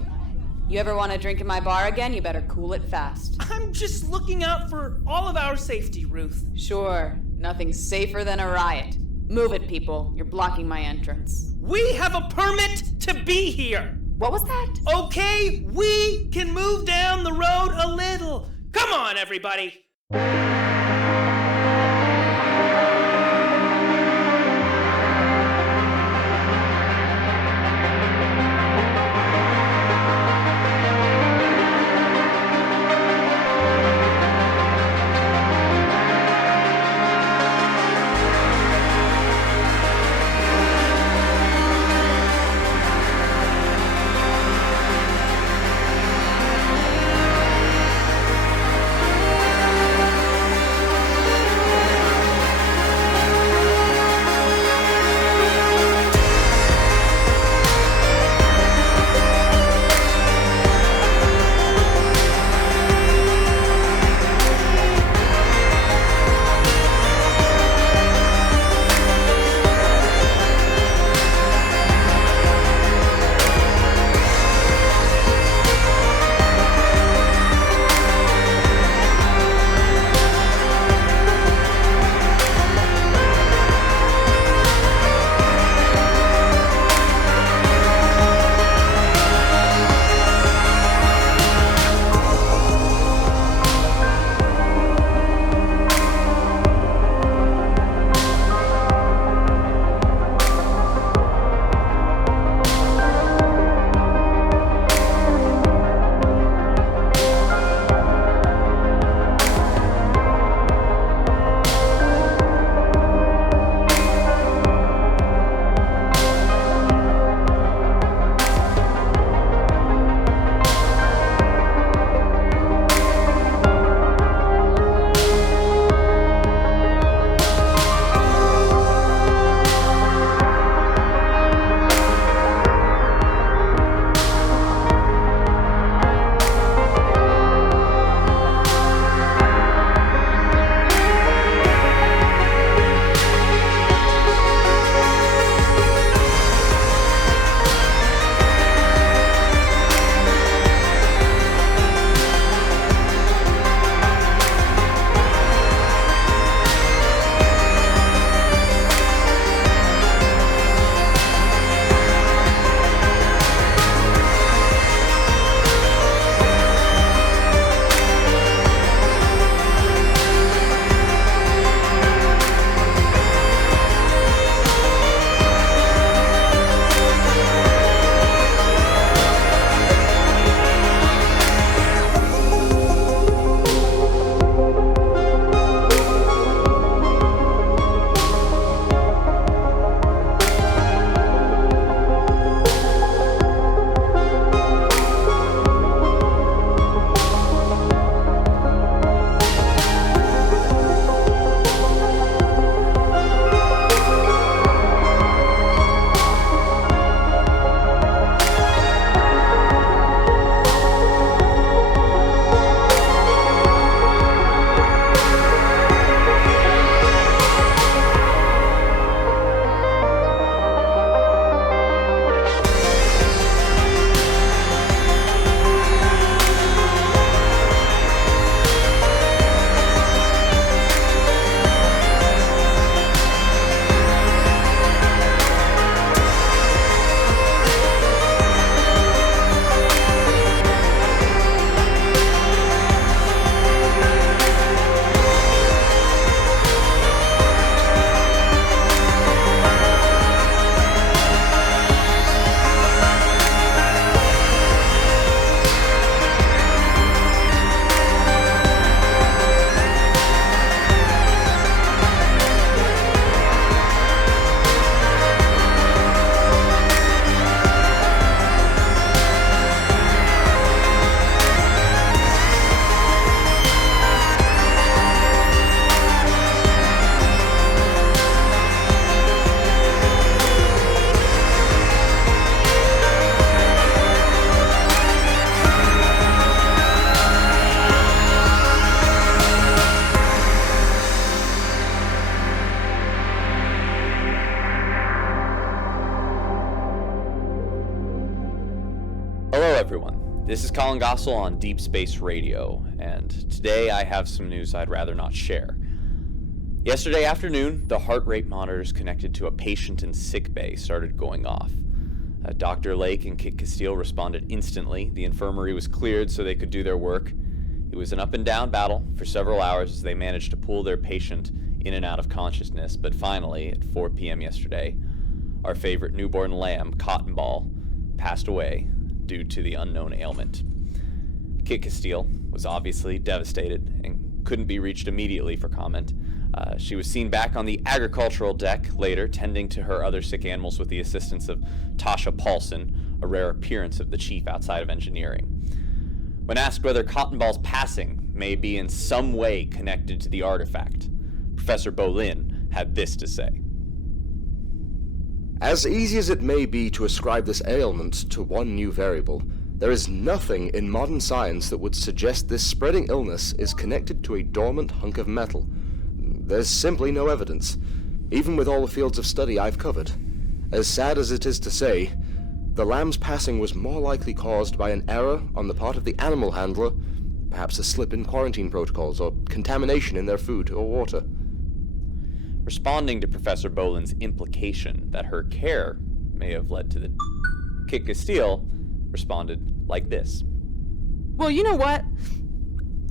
you ever want to drink in my bar again? You better cool it fast. I'm just looking out for all of our safety, Ruth. Sure, nothing's safer than a riot. Move it, people. You're blocking my entrance. We have a permit to be here. What was that? Okay, we can move down the road a little. Come on, everybody. everyone. This is Colin Gossel on Deep Space Radio, and today I have some news I'd rather not share. Yesterday afternoon, the heart rate monitors connected to a patient in sickbay started going off. Dr. Lake and Kit Castile responded instantly. The infirmary was cleared so they could do their work. It was an up-and-down battle for several hours as they managed to pull their patient in and out of consciousness, but finally, at 4 p.m. yesterday, our favorite newborn lamb, Cotton Ball, passed away due to the unknown ailment. Kit Castile was obviously devastated and couldn't be reached immediately for comment. She was seen back on the agricultural deck later, tending to her other sick animals with the assistance of Tasha Paulson, a rare appearance of the chief outside of engineering. When asked whether Cotton Ball's passing may be in some way connected to the artifact, Professor Bolin had this to say. As easy as it may be to ascribe this ailment to one new variable, there is nothing in modern science that would suggest this spreading illness is connected to a dormant hunk of metal. There's simply no evidence, even with all the fields of study I've covered. As sad as it is to say, the lamb's passing was more likely caused by an error on the part of the animal handler, perhaps a slip in quarantine protocols or contamination in their food or water. Responding to Professor Bolin's implication that her care may have led to the Kit Castile responded like this. Well, you know what?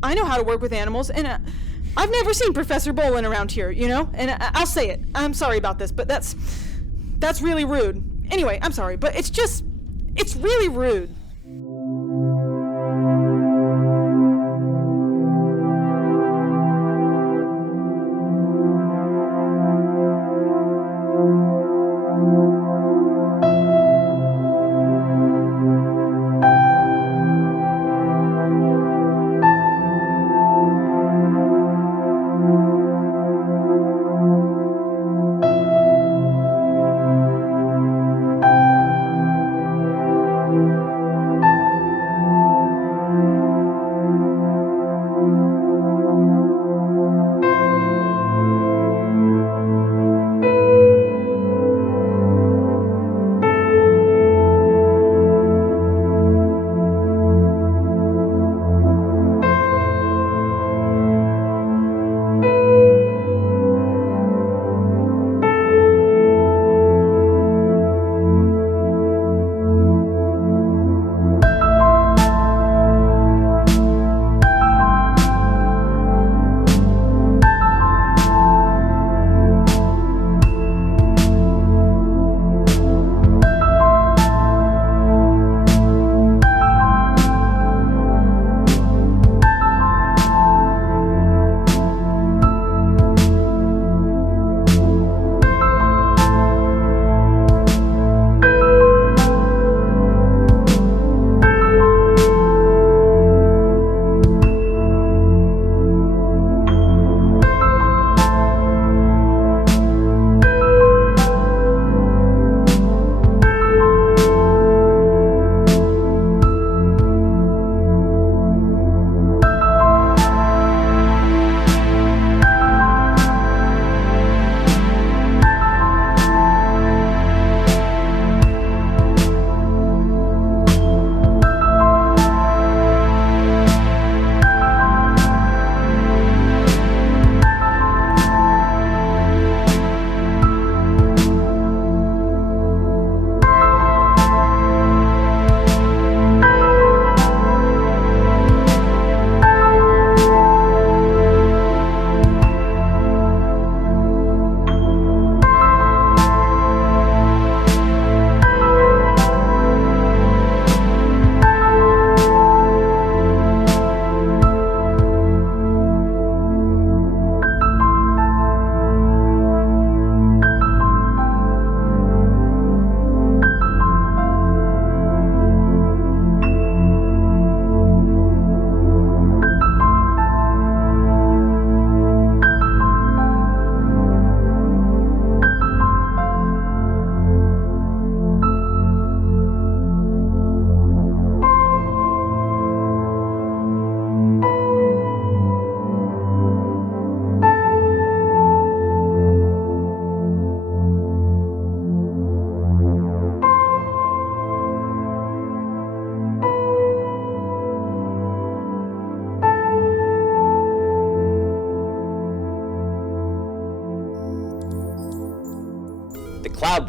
I know how to work with animals, and I've never seen Professor Bolin around here, you know? And I'll say it. I'm sorry about this, but that's really rude. Anyway, I'm sorry, but it's really rude.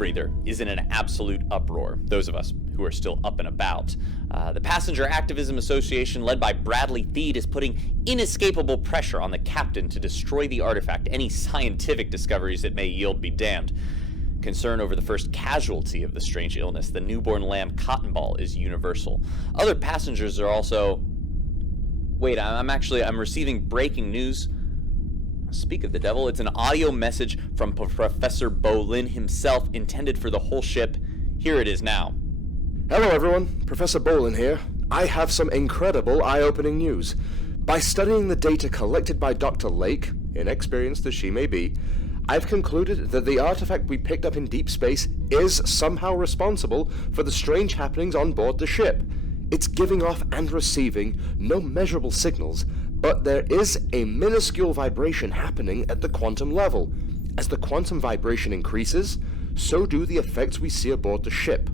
breather is in an absolute uproar, those of us who are still up and about. The Passenger Activism Association, led by Bradley Theed, is putting inescapable pressure on the captain to destroy the artifact. Any scientific discoveries it may yield be damned. Concern over the first casualty of the strange illness, the newborn lamb Cottonball, is universal. Other passengers are also... Wait, I'm receiving breaking news. Speak of the devil, it's an audio message from Professor Bolin himself, intended for the whole ship. Here it is now. Hello everyone, Professor Bolin here. I have some incredible eye-opening news. By studying the data collected by Dr. Lake, inexperienced as she may be, I've concluded that the artifact we picked up in deep space is somehow responsible for the strange happenings on board the ship. It's giving off and receiving no measurable signals, but there is a minuscule vibration happening at the quantum level. As the quantum vibration increases, so do the effects we see aboard the ship.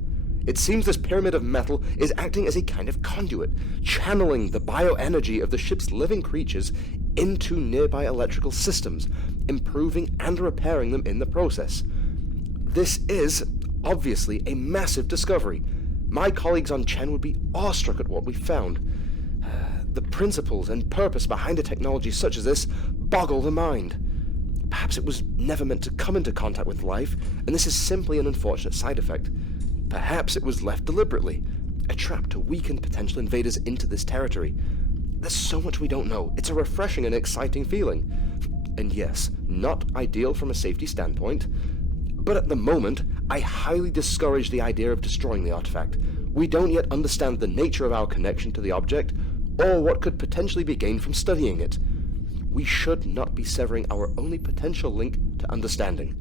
It seems this pyramid of metal is acting as a kind of conduit, channeling the bioenergy of the ship's living creatures into nearby electrical systems, improving and repairing them in the process. This is, obviously, a massive discovery. My colleagues on Chen would be awestruck at what we found. The principles and purpose behind a technology such as this boggle the mind. Perhaps it was never meant to come into contact with life, and this is simply an unfortunate side effect. Perhaps it was left deliberately, a trap to weaken potential invaders into this territory. There's so much we don't know. It's a refreshing and exciting feeling. And yes, not ideal from a safety standpoint, but at the moment, I highly discourage the idea of destroying the artifact. We don't yet understand the nature of our connection to the object, or what could potentially be gained from studying it. We should not be severing our only potential link to understanding.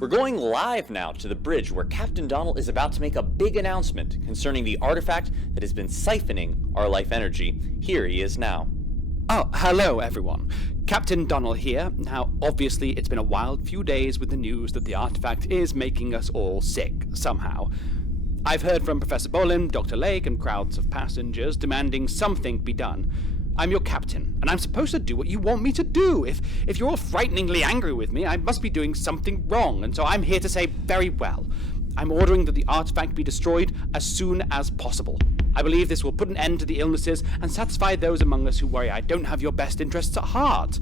We're going live now to the bridge where Captain Donald is about to make a big announcement concerning the artifact that has been siphoning our life energy. Here he is now. Oh, hello everyone. Captain Donald here. Now, obviously, it's been a wild few days with the news that the artifact is making us all sick, somehow. I've heard from Professor Bolin, Dr. Lake, and crowds of passengers demanding something be done. I'm your captain, and I'm supposed to do what you want me to do. If you're all frighteningly angry with me, I must be doing something wrong, and so I'm here to say, very well. I'm ordering that the artifact be destroyed as soon as possible. I believe this will put an end to the illnesses and satisfy those among us who worry I don't have your best interests at heart.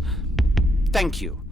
Thank you.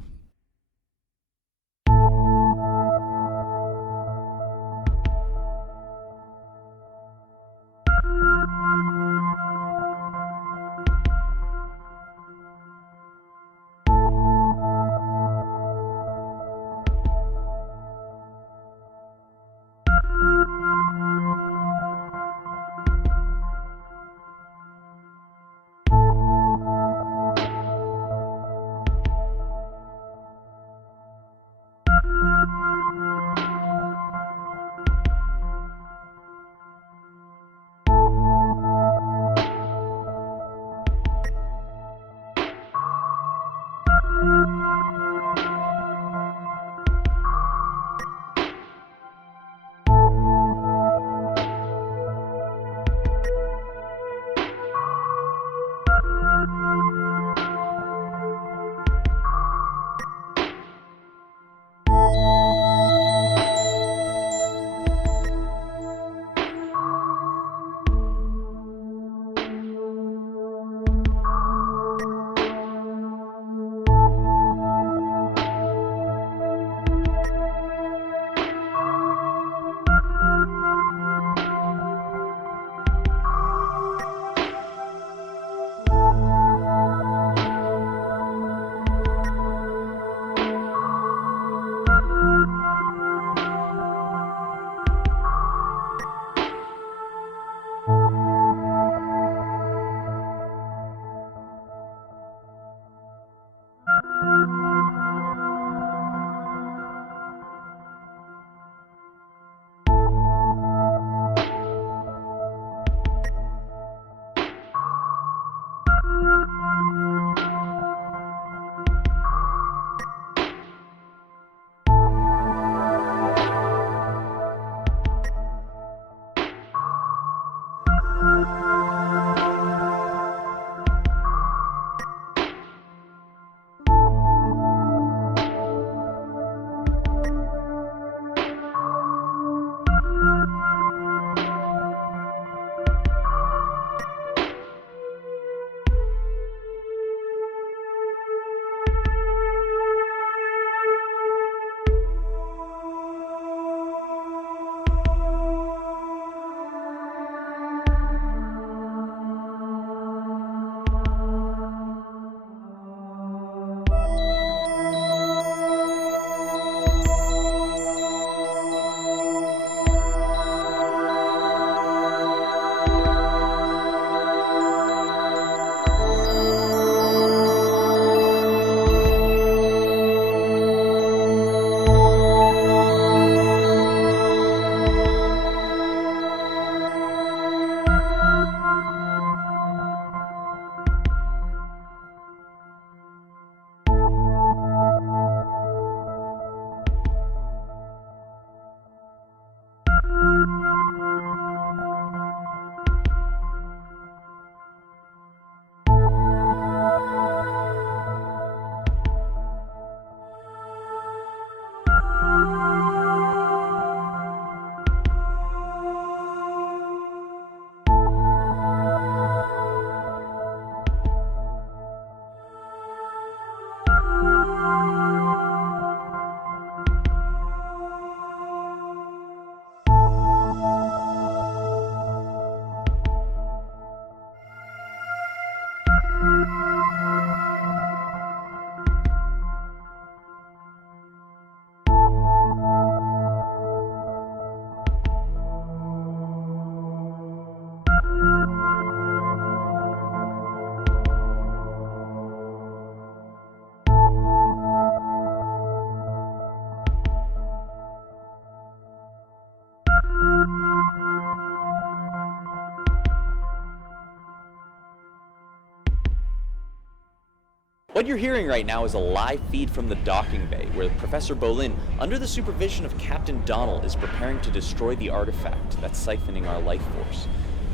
What you're hearing right now is a live feed from the docking bay, where Professor Bolin, under the supervision of Captain Donald, is preparing to destroy the artifact that's siphoning our life force.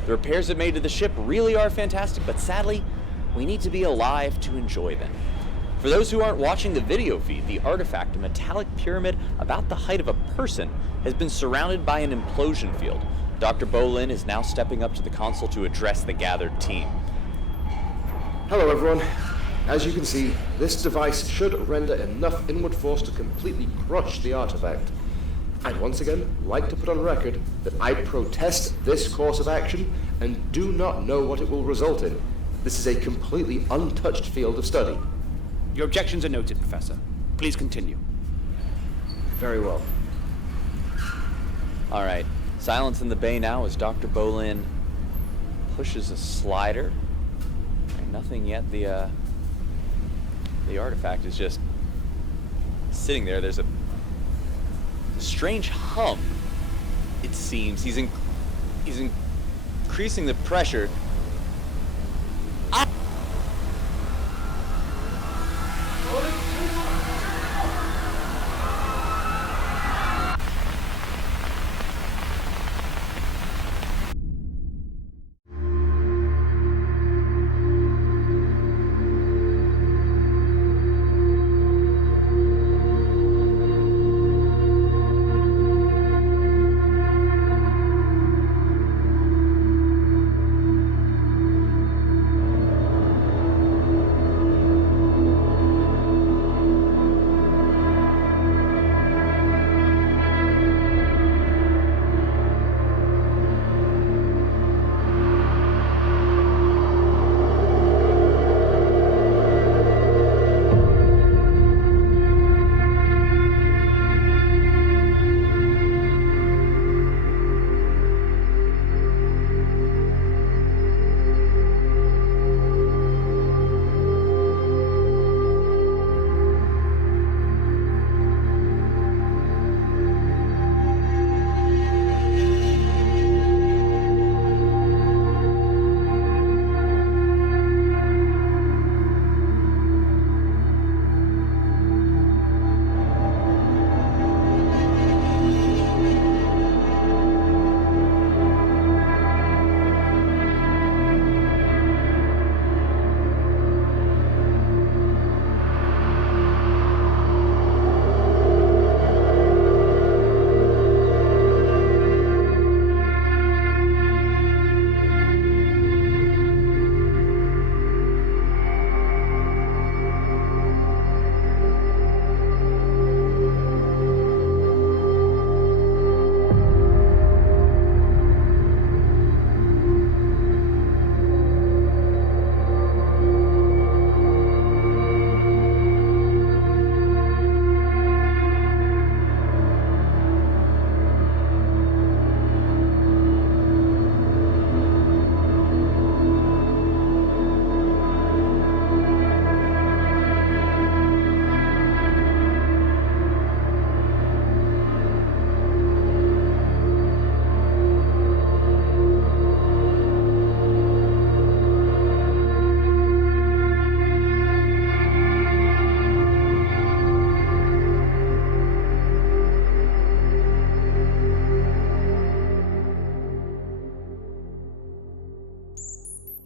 The repairs it made to the ship really are fantastic, but sadly, we need to be alive to enjoy them. For those who aren't watching the video feed, the artifact, a metallic pyramid about the height of a person, has been surrounded by an implosion field. Dr. Bolin is now stepping up to the console to address the gathered team. Hello, everyone. As you can see, this device should render enough inward force to completely crush the artifact. I'd once again like to put on record that I protest this course of action and do not know what it will result in. This is a completely untouched field of study. Your objections are noted, Professor. Please continue. Very well. All right. Silence in the bay now as Dr. Bolin pushes a slider. And nothing yet. The artifact is just sitting there. There's a strange hum, it seems. He's increasing the pressure.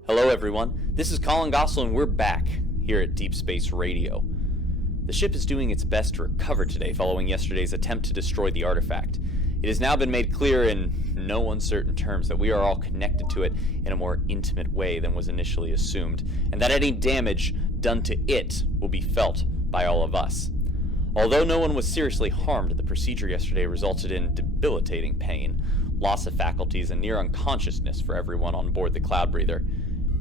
Hello everyone, this is Colin Gossel and we're back here at Deep Space Radio. The ship is doing its best to recover today following yesterday's attempt to destroy the artifact. It has now been made clear in no uncertain terms that we are all connected to it in a more intimate way than was initially assumed, and that any damage done to it will be felt by all of us. Although no one was seriously harmed, the procedure yesterday resulted in debilitating pain, loss of faculties, and near unconsciousness for everyone on board the Cloud Breather.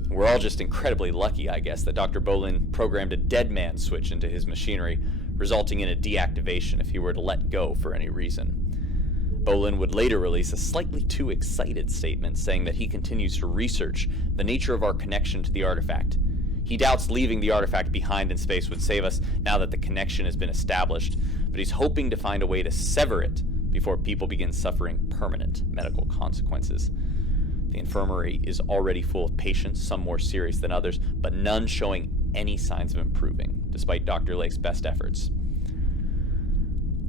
We're all just incredibly lucky, I guess, that Dr. Bolin programmed a dead man switch into his machinery, resulting in a deactivation if he were to let go for any reason. Bolin would later release a slightly too excited statement saying that he continues to research the nature of our connection to the artifact. He doubts leaving the artifact behind in space would save us now that the connection has been established, but he's hoping to find a way to sever it before people begin suffering permanent medical consequences. The infirmary is already full of patients, some more serious than others, but none showing any signs of improving, despite Dr. Lake's best efforts.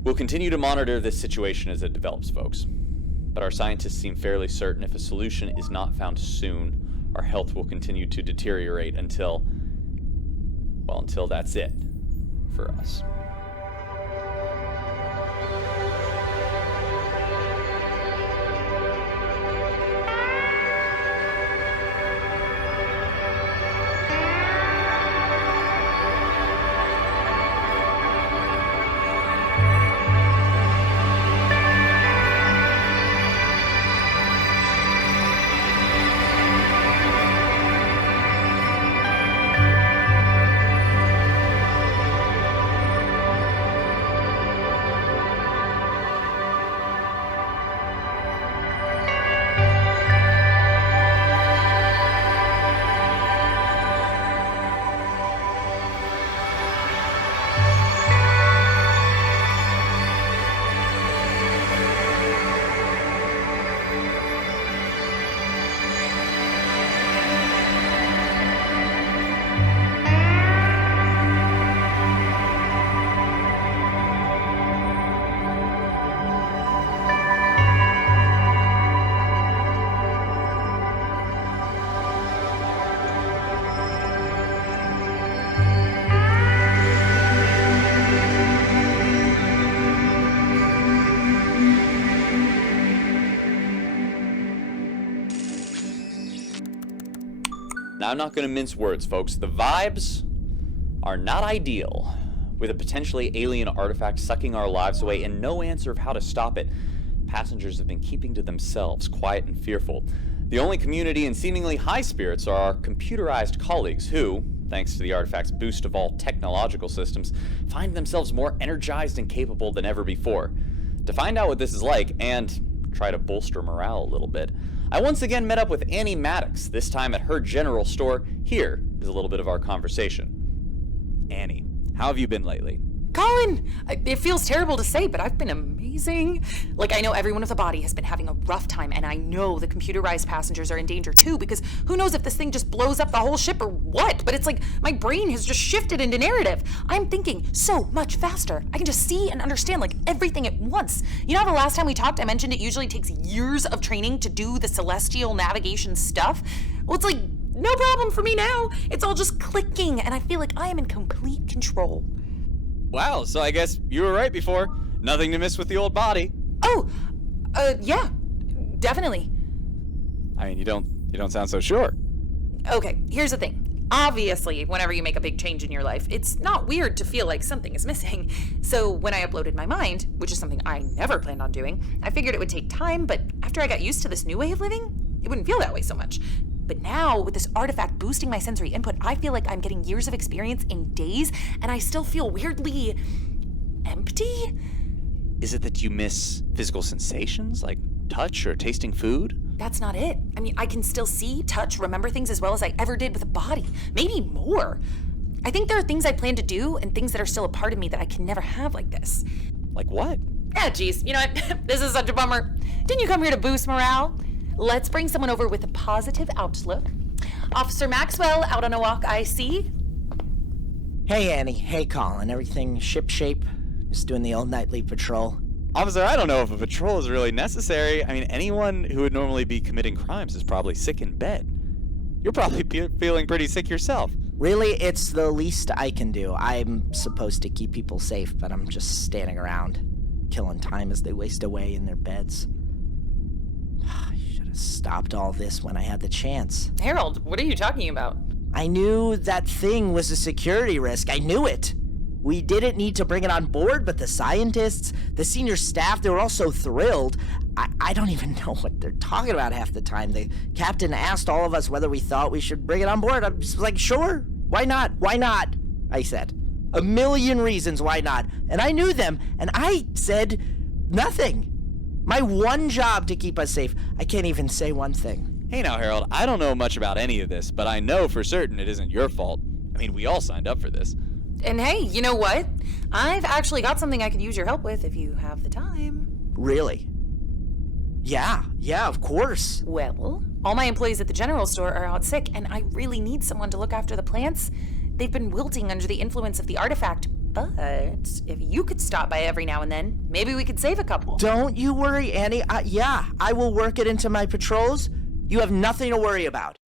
We'll continue to monitor this situation as it develops, folks. But our scientists seem fairly certain if a solution is not found soon, our health will continue to deteriorate until that's it for us. Now, I'm not going to mince words, folks. The vibes are not ideal. With a potentially alien artifact sucking our lives away and no answer of how to stop it, passengers have been keeping to themselves, quiet and fearful. The only community in seemingly high spirits are our computerized colleagues who, thanks to the artifact's boost of all technological systems, find themselves more energized and capable than ever before. To find out what this is like and try to bolster morale a little bit, I once again met up with Annie Maddox, this time at her general store. Here is a little bit of our conversation. Annie, how have you been lately? Colin, it feels terrible to say, but I've been amazing. Like, I know everyone with a body has been having a rough time, and I know the computerized passengers are in danger too, because who knows if this thing just blows up the whole ship or what? But it's like my brain has just shifted into narrative. I'm thinking so much faster. I can just see and understand like everything at once. You know how the last time we talked, I mentioned it usually takes years of training to do the celestial navigation stuff? Well, it's like no problem for me now. It's all just clicking, and I feel like I am in complete control. Wow, so I guess you were right before. Nothing to miss with the old body. Oh, yeah, definitely. I mean, you don't sound so sure. Okay, here's the thing. Obviously, whenever you make a big change in your life, it's not weird to feel like something is missing. So when I uploaded my mind, which is something I never planned on doing, I figured it would take time, but after I got used to this new way of living, it wouldn't feel that way so much. But now, with this artifact boosting my sensory input, I feel like I'm getting years of experience in days, and I still feel weirdly empty? Is it that you miss physical sensations, like touch or tasting food? That's not it. I mean, I can still see, touch, remember things as well as I ever did with a body. Maybe more. I think there are things I plan to do and things that are still a part of me that I can never have like this. Like what? Ah, geez, you know what? This is such a bummer. Didn't you come here to boost morale? Let's bring someone over with a positive outlook. Officer Maxwell, out on a walk, I see. Hey, Annie. Hey, Colin. Everything shipshape? Just doing the old nightly patrol? Officer, I don't know if a patrol is really necessary. I mean, anyone who would normally be committing crimes is probably sick in bed. You're probably feeling pretty sick yourself. Really, it's the least I can do. I'm supposed to keep people safe, but I'm just standing around, killing time as they waste away in their beds. I should have stopped all this when I had the chance. Harold, what are you talking about? I knew that thing was a security risk. I knew it. We didn't need to bring it on board, but the scientists, the senior staff, they were all so thrilled. I don't even know what they're talking about half the time. The captain asked all of us whether we thought we should bring it on board. I'm just like, sure, why not? Why not? I said. A million reasons why not. And I knew them, and I said nothing. My one job to keep us safe. I can't even say one thing. Hey now, Harold, I don't know much about any of this, but I know for certain it isn't your fault. I mean, we all signed up for this. And hey, you know what? I've actually got something I could use your help with if you have the time. Really? Yeah, of course. Well, all my employees at the general store are out sick, and I really need someone to look after the plants. they've been wilting under the influence of the artifact. But if you could stop by every now and then, maybe we could save a couple. Don't you worry, Annie. Yeah, I will work it into my patrols. You have nothing to worry about.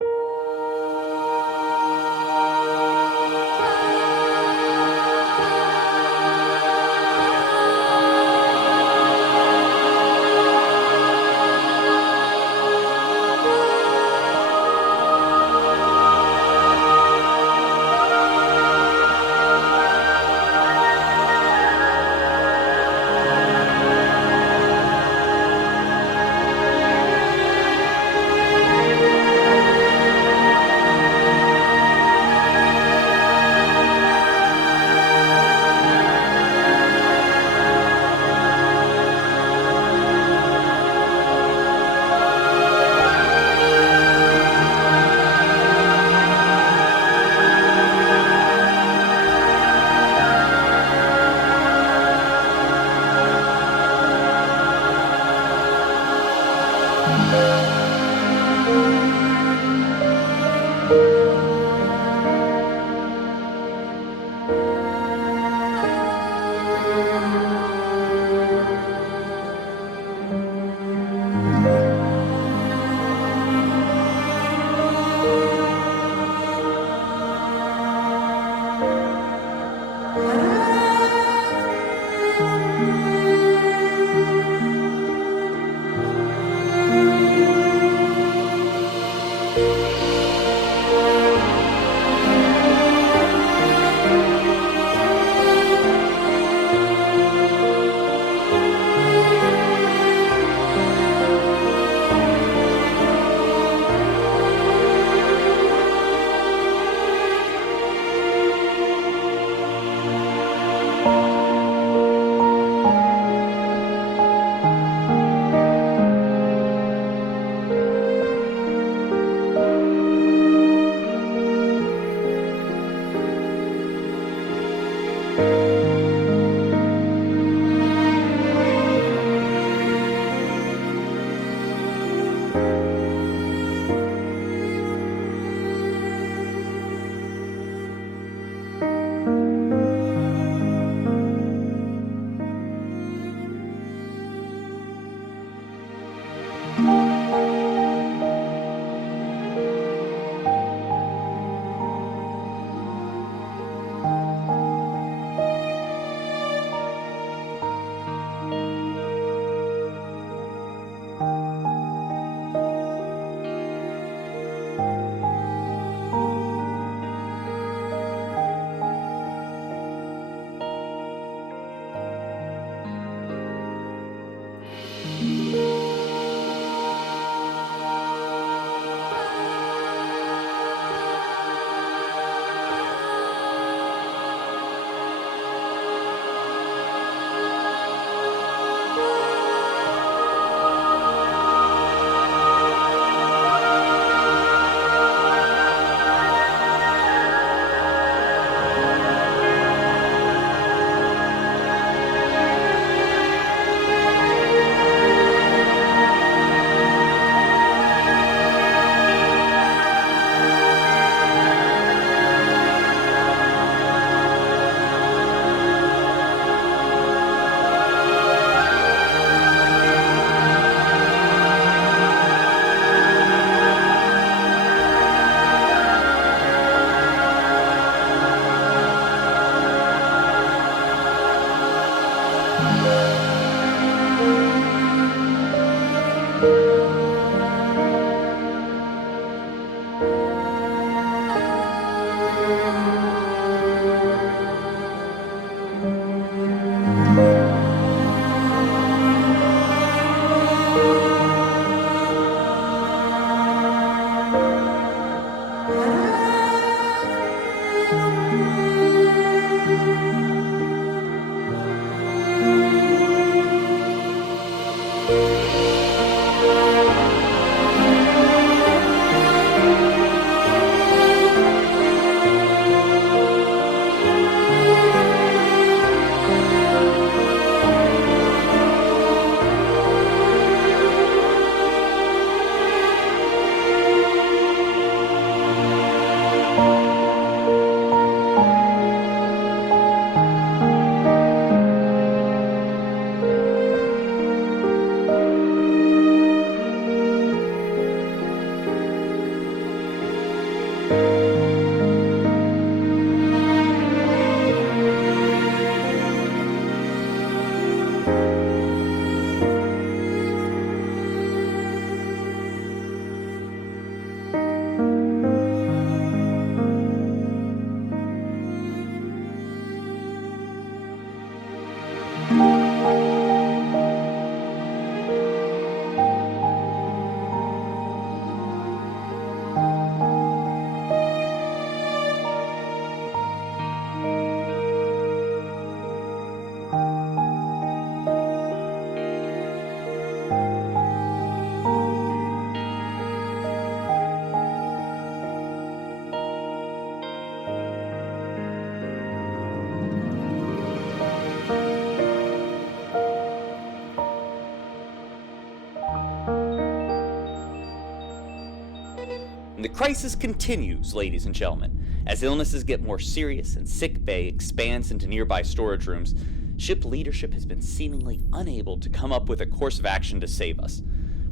And the crisis continues, ladies and gentlemen. As illnesses get more serious and sick bay expands into nearby storage rooms, ship leadership has been seemingly unable to come up with a course of action to save us.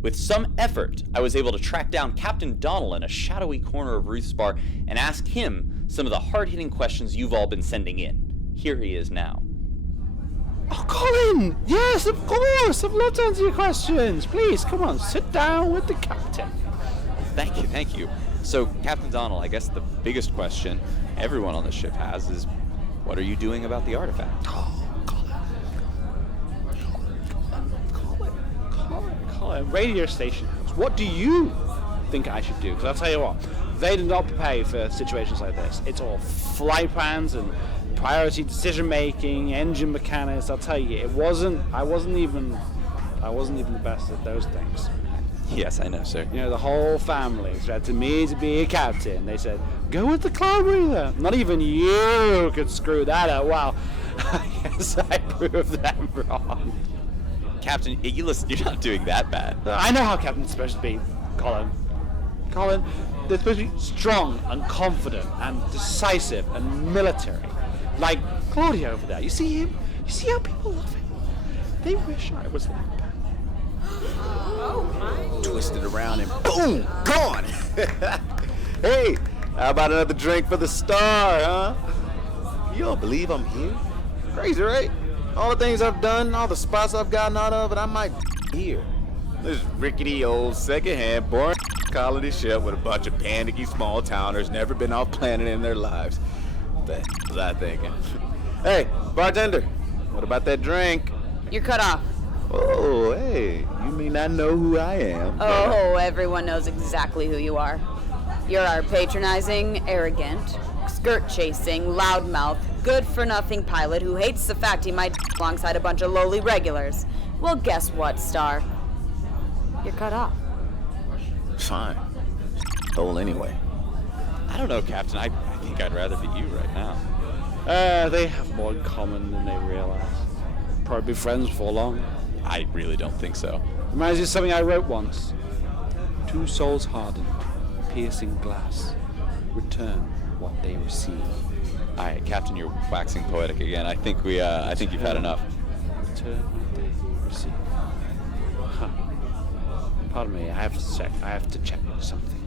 With some effort, I was able to track down Captain Donnell in a shadowy corner of Ruth's bar and ask him some of the hard-hitting questions you've all been sending in. Here he is now. Oh, Colin! Yes, of course! I'd love to answer your questions. Please, come on, sit down with the captain. Thank you. So, Captain Donnell, I guess the biggest question everyone on the ship has is, what are you doing about the artifact? Oh, Colin, radio station host, what do you think I should do? Because I'll tell you what, they did not prepare for situations like this. It's all flight plans and priority decision making, engine mechanics. I'll tell you, I wasn't even the best at those things. Yes, I know, sir. You know, the whole family expected me to be a captain. They said, go with the cloud breather. Not even you could screw that up. Wow. I guess I proved them wrong. Captain, listen, you're not doing that bad. I know how captain's supposed to be, Colin. Colin, they're supposed to be strong and confident and decisive and military. Like Claudia over there. You see him? You see how people love him? They wish I was like that. Twisted around and boom, gone. Hey, how about another drink for the star, huh? You don't believe I'm here? Crazy, right? All the things I've done, all the spots I've gotten out of, and I might be here. This rickety old secondhand boring colony ship with a bunch of panicky small towners never been off planet in their lives. What the hell was I thinking? Hey, bartender, what about that drink? You're cut off. Oh, hey, you may not know who I am. Oh, everyone knows exactly who you are. You're our patronizing, arrogant, skirt-chasing, loudmouth, good-for-nothing pilot who hates the fact he might alongside a bunch of lowly regulars. Well, guess what, Star? You're cut off. Fine. Hole anyway. I don't know, Captain. I think I'd rather be you right now. They have more in common than they realize. Probably be friends before long. I really don't think so. Reminds me of something I wrote once. Two souls hardened, piercing glass, return what they receive. All right, Captain, you're waxing poetic again. I think you've had enough. Return what they receive. Huh. Pardon me, I have to check something.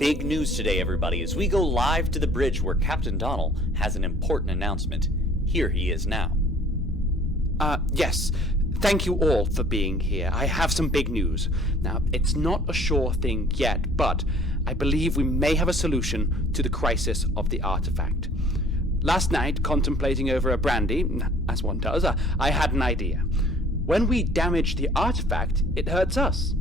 Big news today, everybody, as we go live to the bridge where Captain Donald has an important announcement. Here he is now. Yes. Thank you all for being here. I have some big news. Now, it's not a sure thing yet, but I believe we may have a solution to the crisis of the artifact. Last night, contemplating over a brandy, as one does, I had an idea. When we damage the artifact, it hurts us.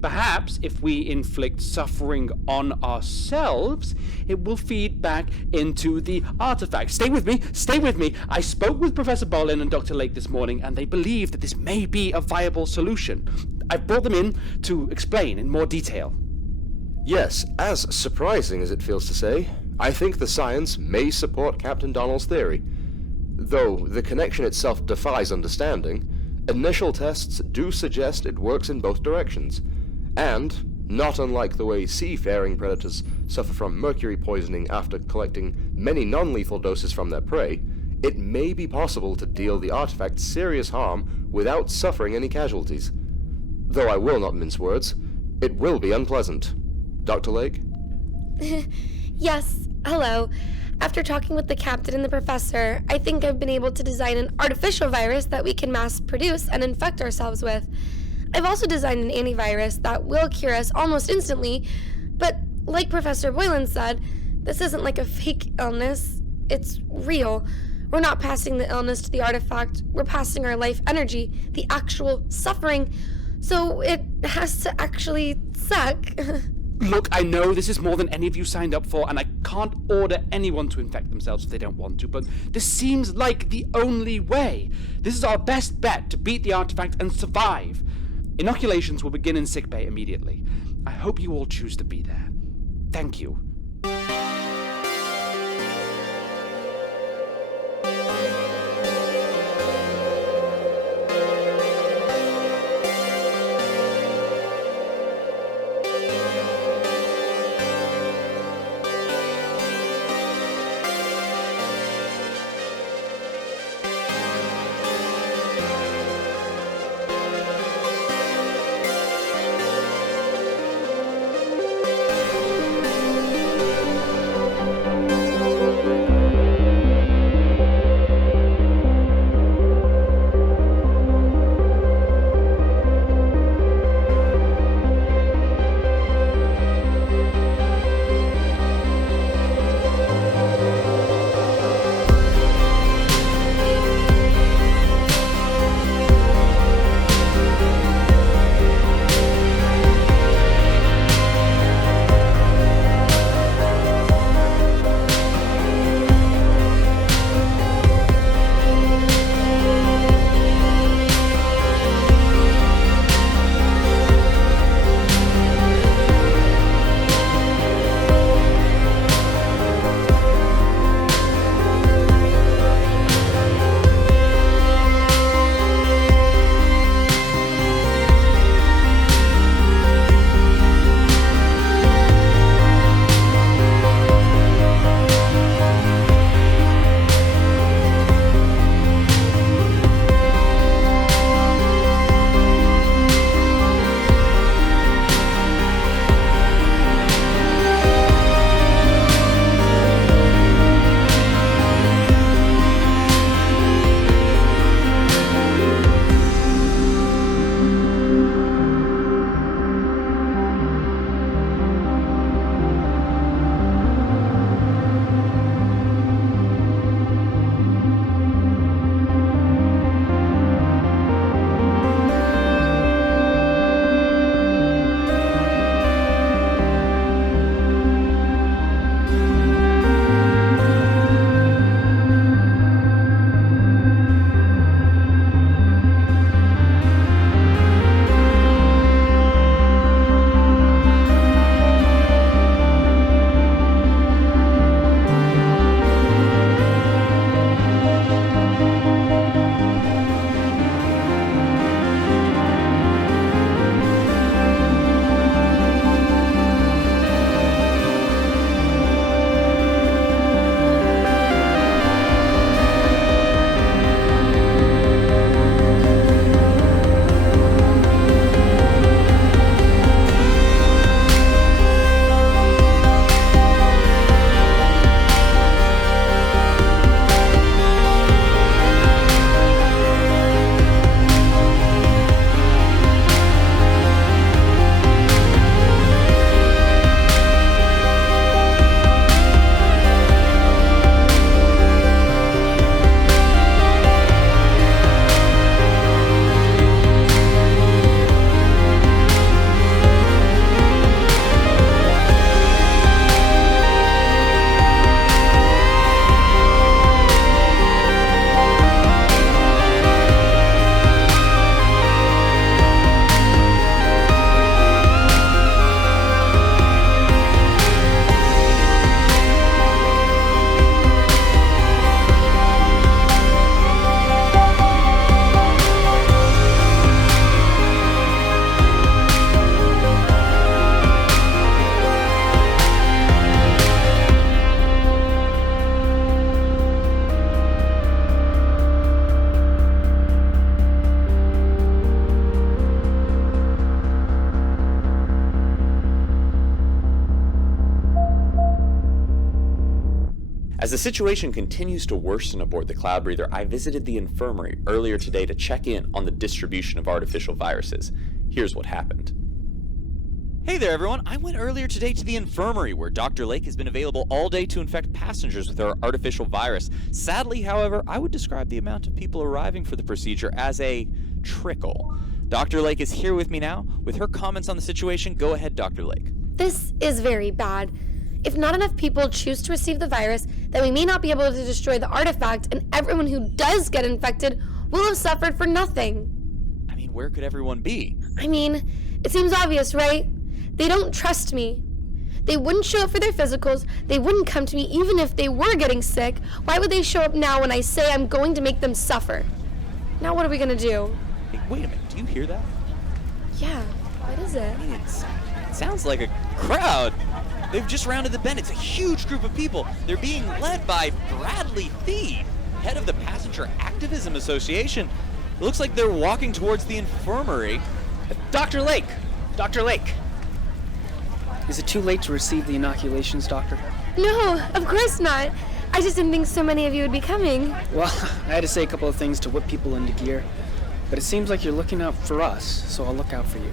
Perhaps if we inflict suffering on ourselves, it will feed back into the artifact. Stay with me. I spoke with Professor Bolin and Dr. Lake this morning, and they believe that this may be a viable solution. I've brought them in to explain in more detail. Yes, as surprising as it feels to say, I think the science may support Captain Donald's theory. Though the connection itself defies understanding, initial tests do suggest it works in both directions. And, not unlike the way seafaring predators suffer from mercury poisoning after collecting many non-lethal doses from their prey, it may be possible to deal the artifact serious harm without suffering any casualties. Though I will not mince words, it will be unpleasant. Dr. Lake? Yes, hello. After talking with the captain and the professor, I think I've been able to design an artificial virus that we can mass produce and infect ourselves with. I've also designed an antivirus that will cure us almost instantly, but like Professor Boylan said, this isn't like a fake illness. It's real. We're not passing the illness to the artifact. We're passing our life energy, the actual suffering. So it has to actually suck. Look, I know this is more than any of you signed up for, and I can't order anyone to infect themselves if they don't want to, but this seems like the only way. This is our best bet to beat the artifact and survive. Inoculations will begin in sickbay immediately. I hope you all choose to be there. Thank you. As the situation continues to worsen aboard the Cloud Breather, I visited the infirmary earlier today to check in on the distribution of artificial viruses. Here's what happened. Hey there, everyone. I went earlier today to the infirmary, where Dr. Lake has been available all day to infect passengers with her artificial virus. Sadly, however, I would describe the amount of people arriving for the procedure as a trickle. Dr. Lake is here with me now. With her comments on the situation, go ahead, Dr. Lake. This is very bad. If not enough people choose to receive the virus, then we may not be able to destroy the artifact, and everyone who does get infected will have suffered for nothing. I mean, where could everyone be? I mean, it seems obvious, right? They don't trust me. They wouldn't show up for their physicals. They wouldn't come to me even if they were getting sick. Why would they show up now when I say I'm going to make them suffer? Now what are we going to do? Hey, wait a minute. Do you hear that? Yeah, what is it? I mean, it sounds like a crowd. They've just rounded the bend. It's a huge group of people. They're being led by Bradley Thede, head of the Passenger Activism Association. It looks like they're walking towards the infirmary. Dr. Lake! Dr. Lake! Is it too late to receive the inoculations, Doctor? No, of course not. I just didn't think so many of you would be coming. Well, I had to say a couple of things to whip people into gear. But it seems like you're looking out for us, so I'll look out for you.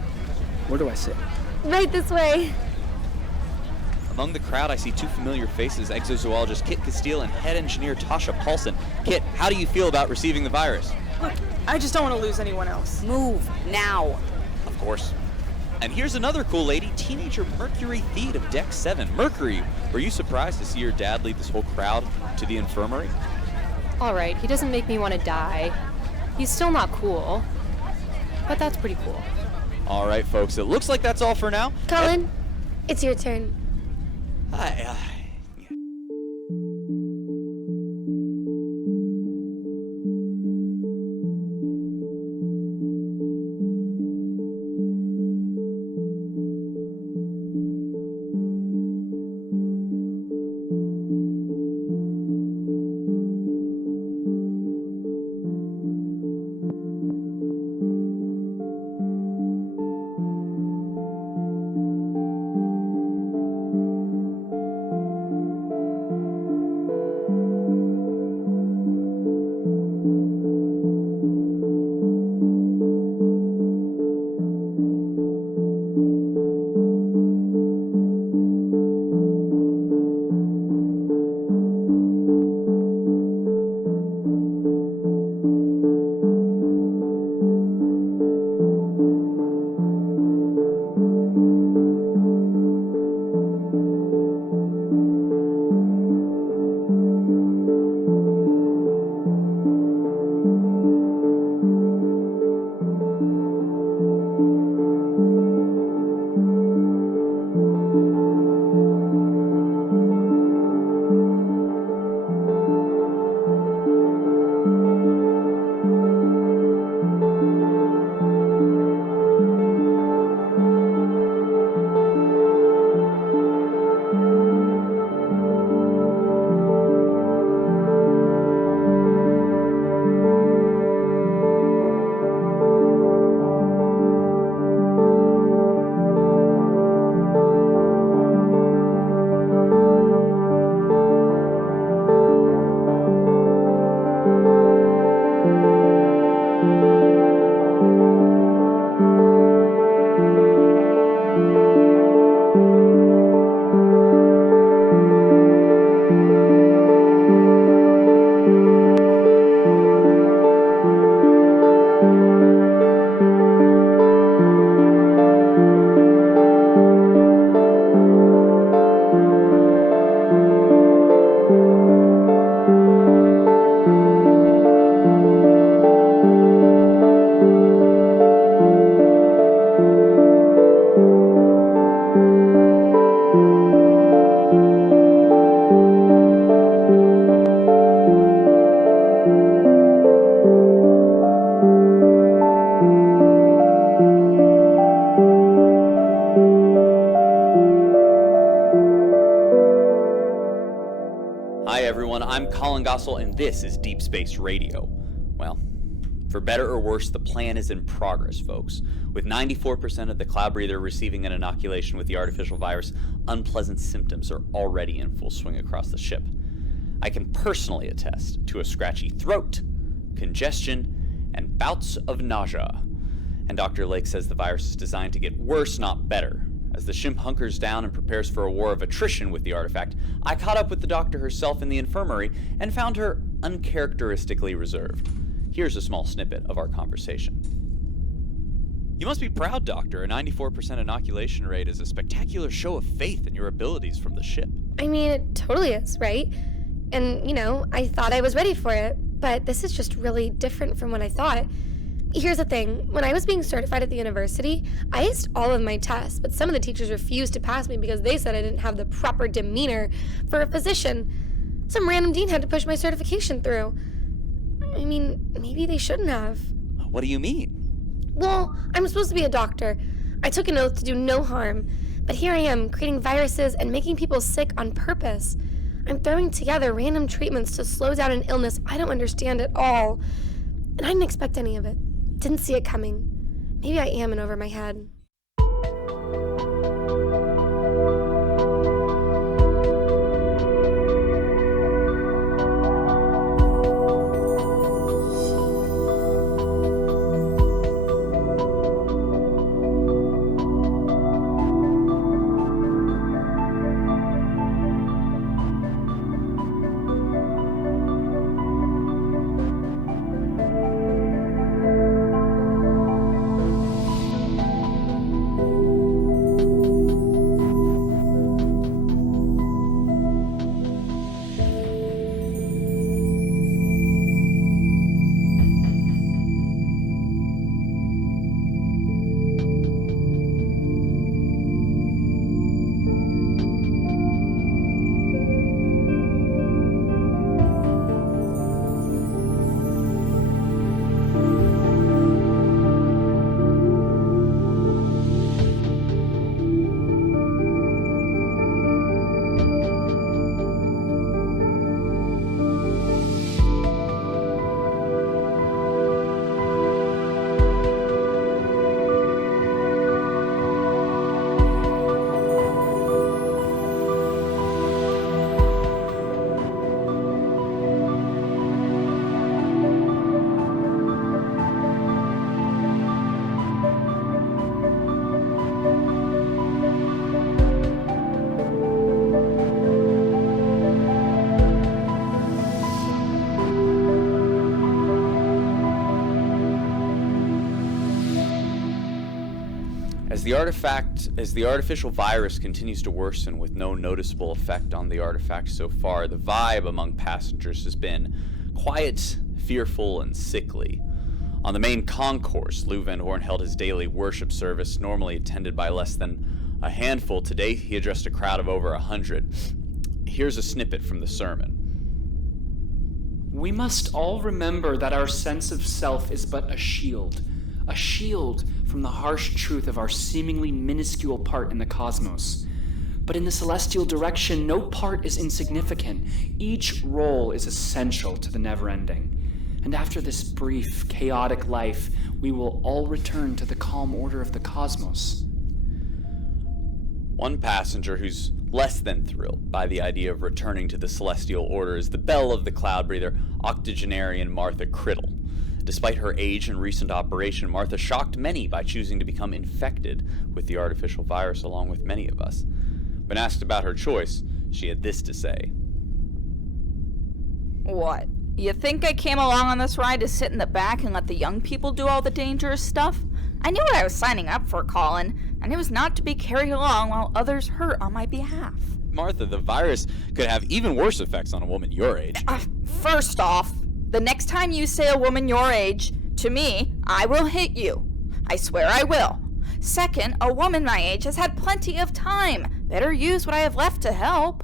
Where do I sit? Right this way. Among the crowd, I see two familiar faces, exozoologist Kit Castile and head engineer Tasha Paulson. Kit, how do you feel about receiving the virus? Look, I just don't want to lose anyone else. Move, now. Of course. And here's another cool lady, teenager Mercury Thede of Deck 7. Mercury, were you surprised to see your dad lead this whole crowd to the infirmary? All right, he doesn't make me want to die. He's still not cool, but that's pretty cool. All right, folks, it looks like that's all for now. Colin, it's your turn. Hi, I'm Colin Gossel, and this is Deep Space Radio. Well, for better or worse, the plan is in progress, folks. With 94% of the Cloud Breather receiving an inoculation with the artificial virus, unpleasant symptoms are already in full swing across the ship. I can personally attest to a scratchy throat, congestion, and bouts of nausea. And Dr. Lake says the virus is designed to get worse, not better. As the ship hunkers down and prepares for a war of attrition with the artifact, I caught up with the doctor herself in the infirmary and found her uncharacteristically reserved. Here's a small snippet of our conversation. You must be proud, Doctor. A 94% inoculation rate is a spectacular show of faith in your abilities from the ship. I mean, it totally is, right? And, I thought I was ready for it, but this is just really different from what I thought. Here's the thing. When I was being certified at the university, I aced all of my tests, but some of the teachers refused to pass me because they said I didn't have the proper demeanor for a physician. Some random dean had to push my certification through. I mean, maybe they shouldn't have. What do you mean? Well, I'm supposed to be a doctor. I took an oath to do no harm, but here I am, creating viruses and making people sick on purpose. I'm throwing together random treatments to slow down an illness I don't understand at all. And I didn't expect any of it. Didn't see it coming. Maybe I am in over my head. As the artificial virus continues to worsen with no noticeable effect on the artifact so far, the vibe among passengers has been quiet, fearful, and sickly. On the main concourse, Lou Van Horn held his daily worship service, normally attended by less than a handful. Today, he addressed a crowd of over 100. Here's a snippet from the sermon. We must all remember that our sense of self is but a shield from the harsh truth of our seemingly minuscule part in the cosmos. But in the celestial direction, no part is insignificant. Each role is essential to the never-ending. And after this brief, chaotic life, we will all return to the calm order of the cosmos. One passenger who's less than thrilled by the idea of returning to the celestial order is the belle of the cloud breather, octogenarian Martha Criddle. Despite her age and recent operation, Martha shocked many by choosing to become infected with the artificial virus along with many of us. When asked about her choice, she had this to say. What? You think I came along on this ride to sit in the back and let the young people do all the dangerous stuff? I knew what I was signing up for, Colin, and it was not to be carried along while others hurt on my behalf. Martha, the virus could have even worse effects on a woman your age. First off, the next time you say a woman your age to me, I will hit you. I swear I will. Second, a woman my age has had plenty of time. Better use what I have left to help.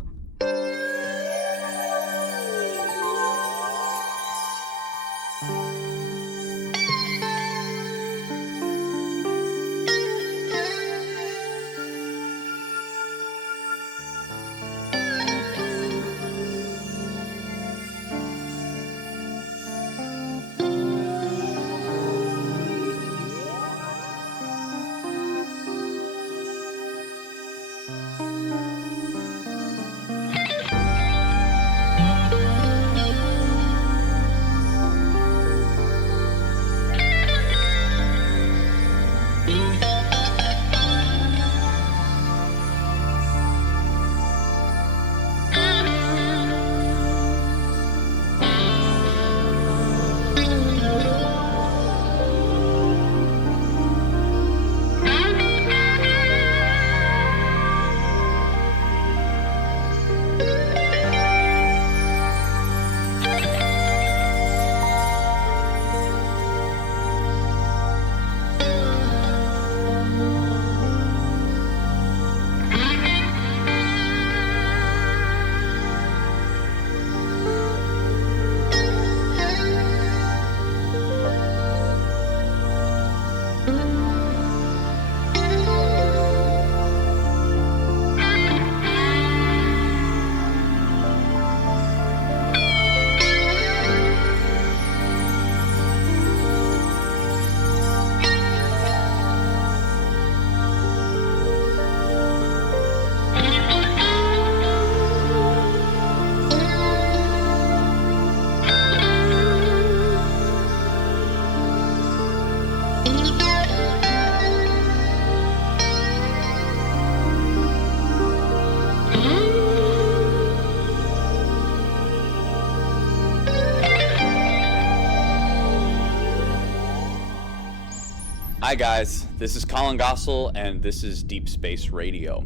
Hi guys, this is Colin Gossel and this is Deep Space Radio.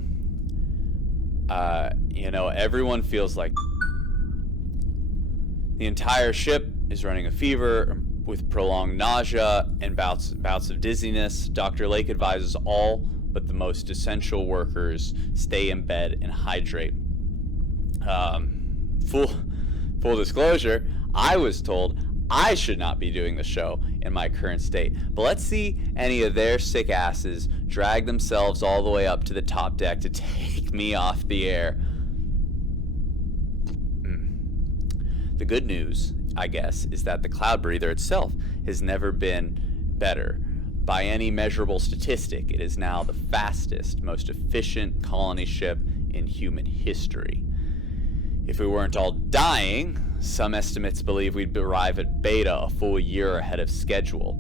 Everyone feels like the entire ship is running a fever with prolonged nausea and bouts of dizziness. Dr. Lake advises all but the most essential workers stay in bed and hydrate. Full disclosure, I was told I should not be doing the show in my current state. But let's see any of their sick asses drag themselves all the way up to the top deck to take me off the air. The good news, I guess, is that the Cloud Breather itself has never been better. By any measurable statistic, it is now the fastest, most efficient colony ship in human history. If we weren't all dying, some estimates believe we'd arrive at Beta a full year ahead of schedule.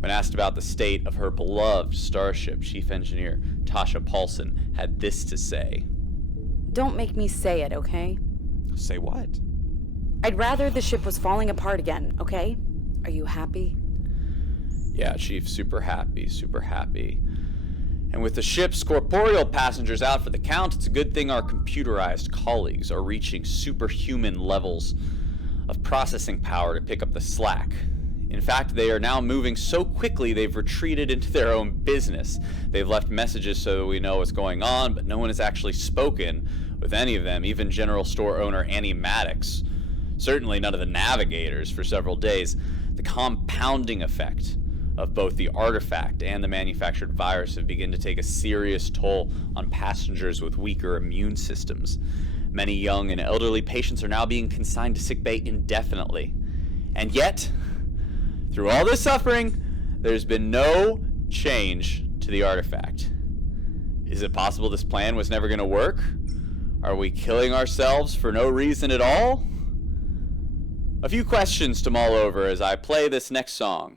When asked about the state of her beloved starship, Chief Engineer Tasha Paulson had this to say. Don't make me say it, okay? Say what? I'd rather the ship was falling apart again, okay? Are you happy? Yeah, Chief, super happy, super happy. And with the ship's corporeal passengers out for the count, it's a good thing our computerized colleagues are reaching superhuman levels of processing power to pick up the slack. In fact, they are now moving so quickly they've retreated into their own business. They've left messages so that we know what's going on, but no one has actually spoken with any of them, even General Store owner Annie Maddox. Certainly none of the navigators for several days. The compounding effect of both the artifact and the manufactured virus have begun to take a serious toll on passengers with weaker immune systems. Many young and elderly patients are now being consigned to sickbay indefinitely. And yet, through all this suffering, there's been no change to the artifact. Is it possible this plan was never going to work? Are we killing ourselves for no reason at all? A few questions to mull over as I play this next song.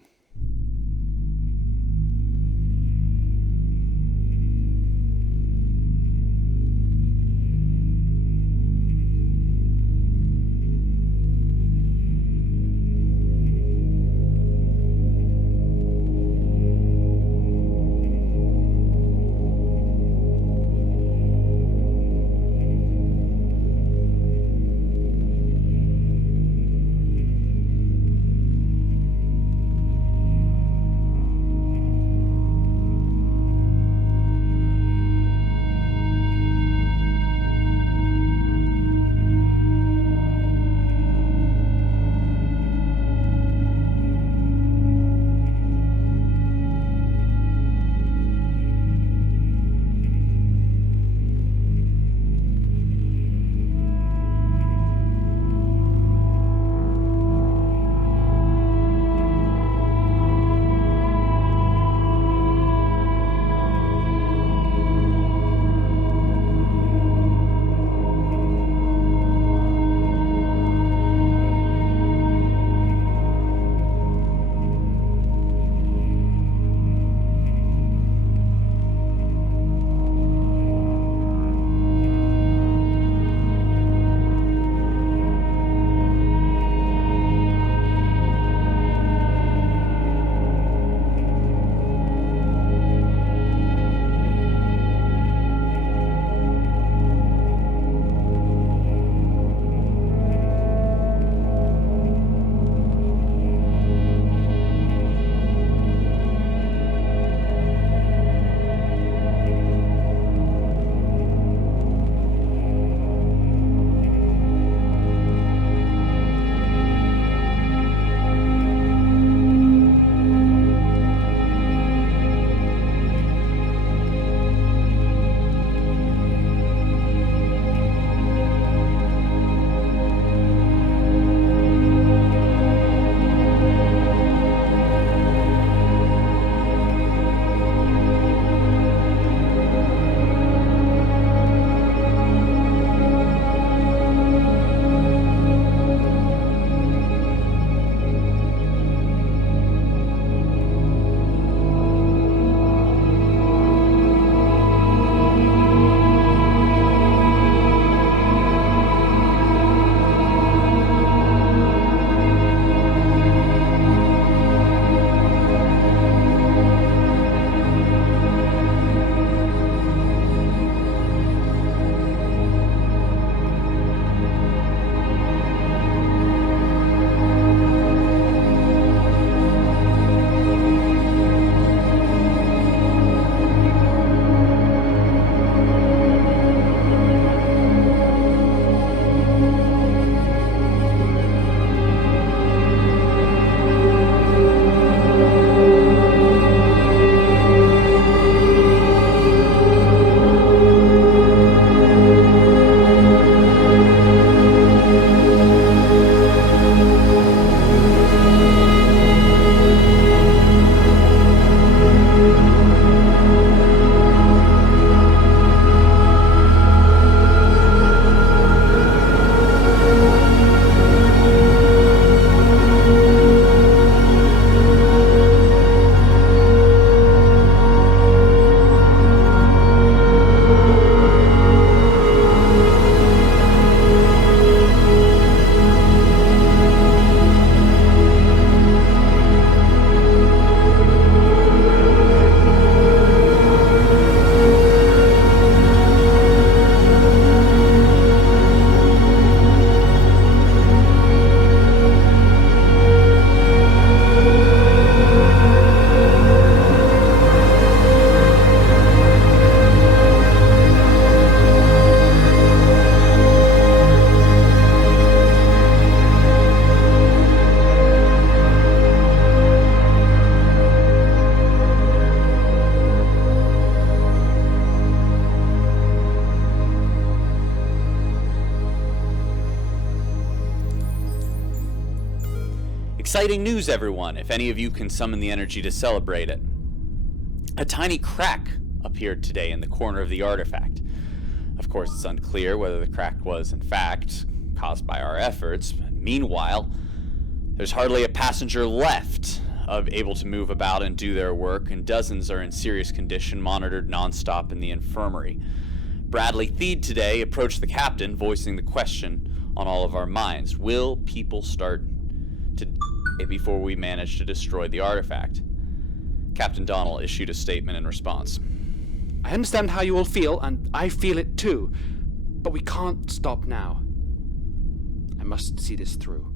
Exciting news, everyone, if any of you can summon the energy to celebrate it. A tiny crack appeared today in the corner of the artifact. Of course, it's unclear whether the crack was, in fact, caused by our efforts. Meanwhile, there's hardly a passenger left able to move about and do their work, and dozens are in serious condition, monitored nonstop in the infirmary. Bradley Theed today approached the captain, voicing the question on all of our minds. Will people start to die before we manage to destroy the artifact? Captain Donnell issued a statement in response. I understand how you all feel, and I feel it too. But we can't stop now. I must see this through.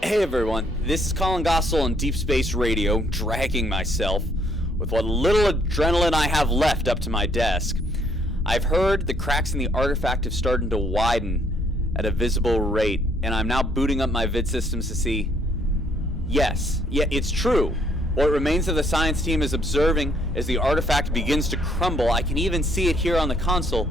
Hey everyone, this is Colin Gossel on Deep Space Radio, dragging myself with what little adrenaline I have left up to my desk. I've heard the cracks in the artifact have started to widen at a visible rate, and I'm now booting up my vid systems to see. Yes, it's true. What remains of the science team is observing as the artifact begins to crumble. I can even see it here on the console.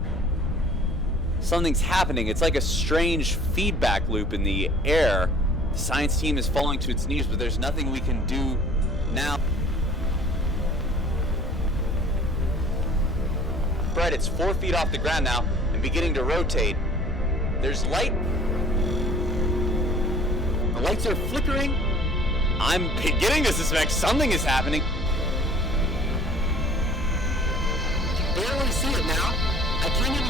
Something's happening. It's like a strange feedback loop in the air. The science team is falling to its knees, but there's nothing we can do now. It's 4 feet off the ground now and beginning to rotate. There's light. The lights are flickering. I'm beginning to suspect something is happening. I can barely see it now. I can't even.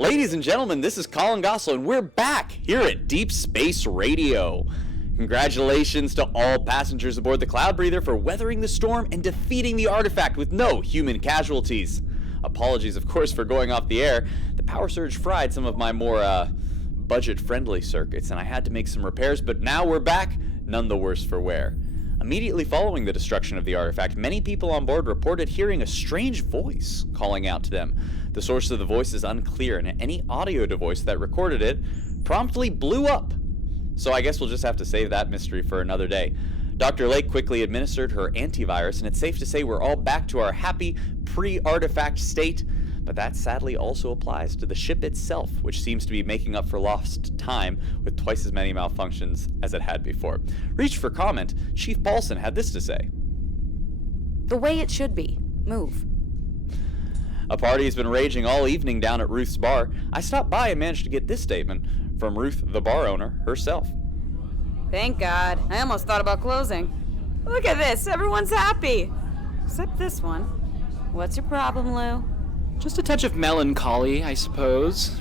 Ladies and gentlemen, this is Colin Gosselaar, and we're back here at Deep Space Radio. Congratulations to all passengers aboard the Cloud Breather for weathering the storm and defeating the artifact with no human casualties. Apologies, of course, for going off the air. The power surge fried some of my more, budget-friendly circuits, and I had to make some repairs, but now we're back, none the worse for wear. Immediately following the destruction of the artifact, many people on board reported hearing a strange voice calling out to them. The source of the voice is unclear, and any audio device that recorded it promptly blew up. So I guess we'll just have to save that mystery for another day. Dr. Lake quickly administered her antivirus, and it's safe to say we're all back to our happy pre-artifact state. But that sadly also applies to the ship itself, which seems to be making up for lost time with twice as many malfunctions as it had before. Reached for comment, Chief Paulson had this to say. The way it should be. Move. A party has been raging all evening down at Ruth's bar. I stopped by and managed to get this statement from Ruth, the bar owner, herself. Thank God. I almost thought about closing. Look at this. Everyone's happy. Except this one. What's your problem, Lou? Just a touch of melancholy, I suppose.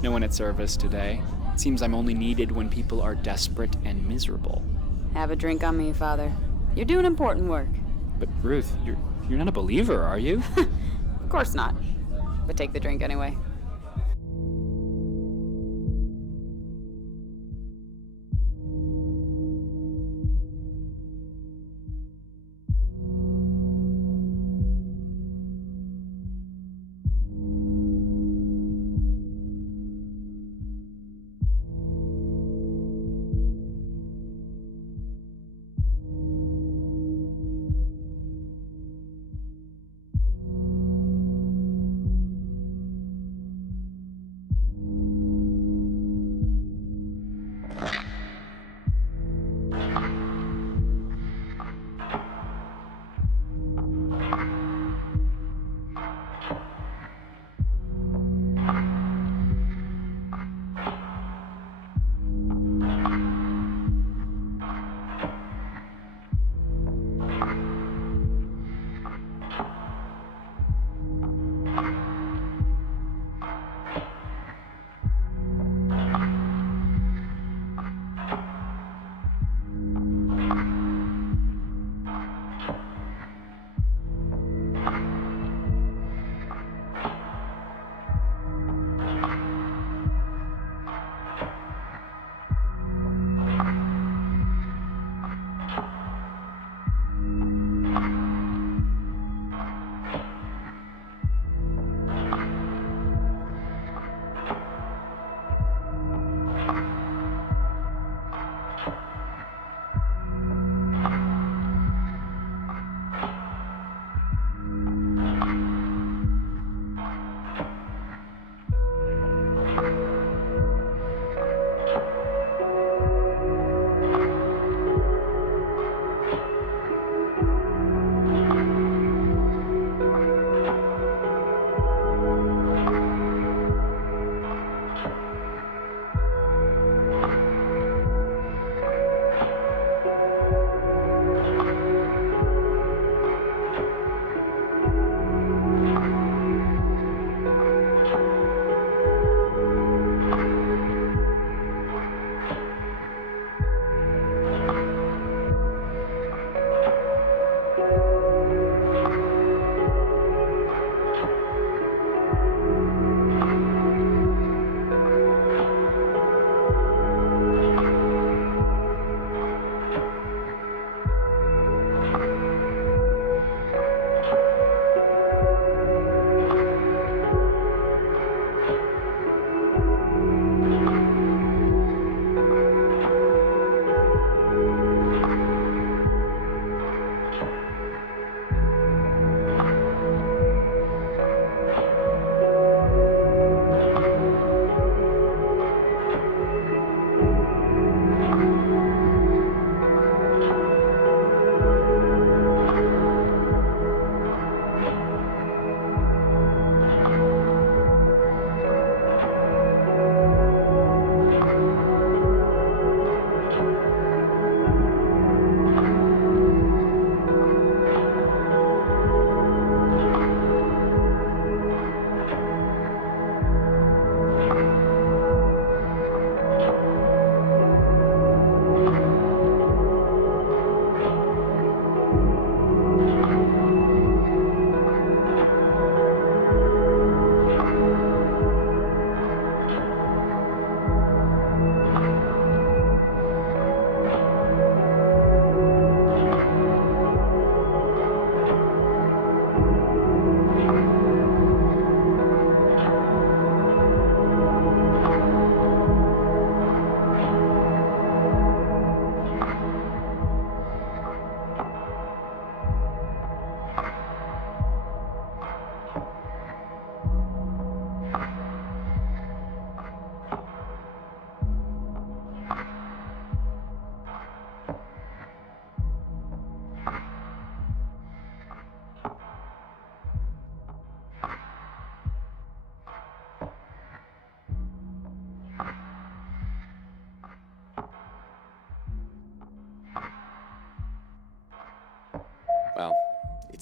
No one at service today. It seems I'm only needed when people are desperate and miserable. Have a drink on me, Father. You're doing important work. But Ruth, you're not a believer, are you? Of course not. But take the drink anyway.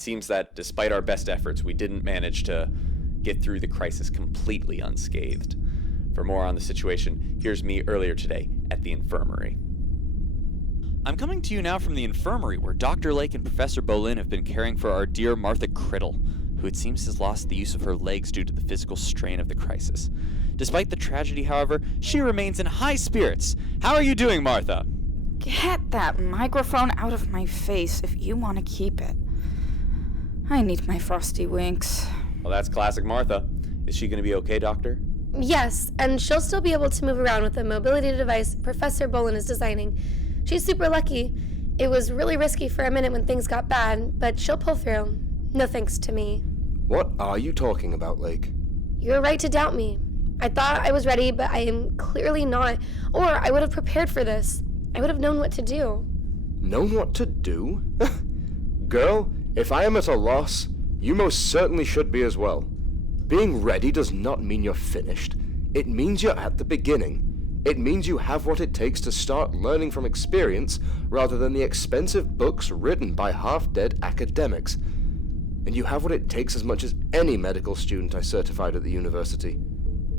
seems that despite our best efforts, we didn't manage to get through the crisis completely unscathed. For more on the situation, here's me earlier today at the infirmary. I'm coming to you now from the infirmary, where Dr. Lake and Professor Bolin have been caring for our dear Martha Criddle, who it seems has lost the use of her legs due to the physical strain of the crisis. Despite the tragedy, however, she remains in high spirits. How are you doing, Martha? Get that microphone out of my face if you want to keep it. I need my frosty winks. Well, that's classic Martha. Is she going to be okay, Doctor? Yes, and she'll still be able to move around with the mobility device Professor Bolin is designing. She's super lucky. It was really risky for a minute when things got bad, but she'll pull through. No thanks to me. What are you talking about, Lake? You're right to doubt me. I thought I was ready, but I am clearly not. Or I would have prepared for this. I would have known what to do. Known what to do? Girl, if I am at a loss, you most certainly should be as well. Being ready does not mean you're finished. It means you're at the beginning. It means you have what it takes to start learning from experience rather than the expensive books written by half-dead academics. And you have what it takes as much as any medical student I certified at the university.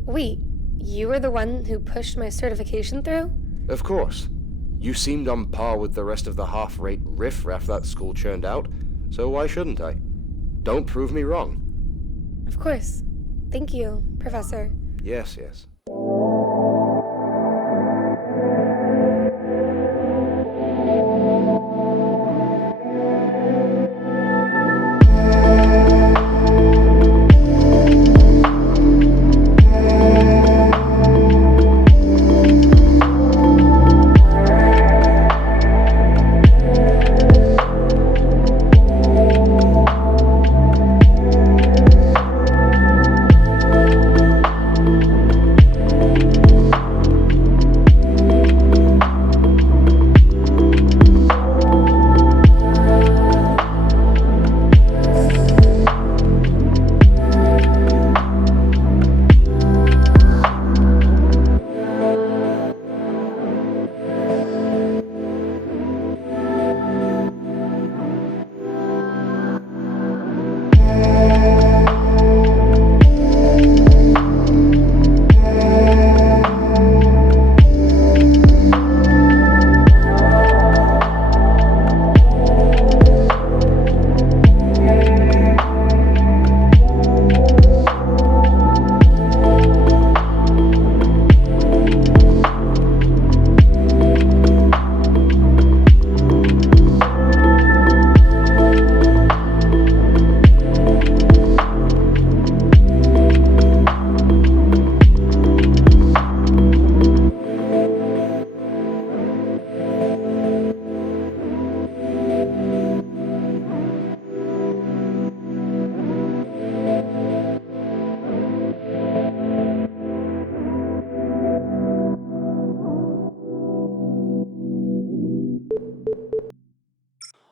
Wait, you were the one who pushed my certification through? Of course. You seemed on par with the rest of the half-rate riffraff that school churned out, so why shouldn't I? Don't prove me wrong. Of course. Thank you, Professor. Yes.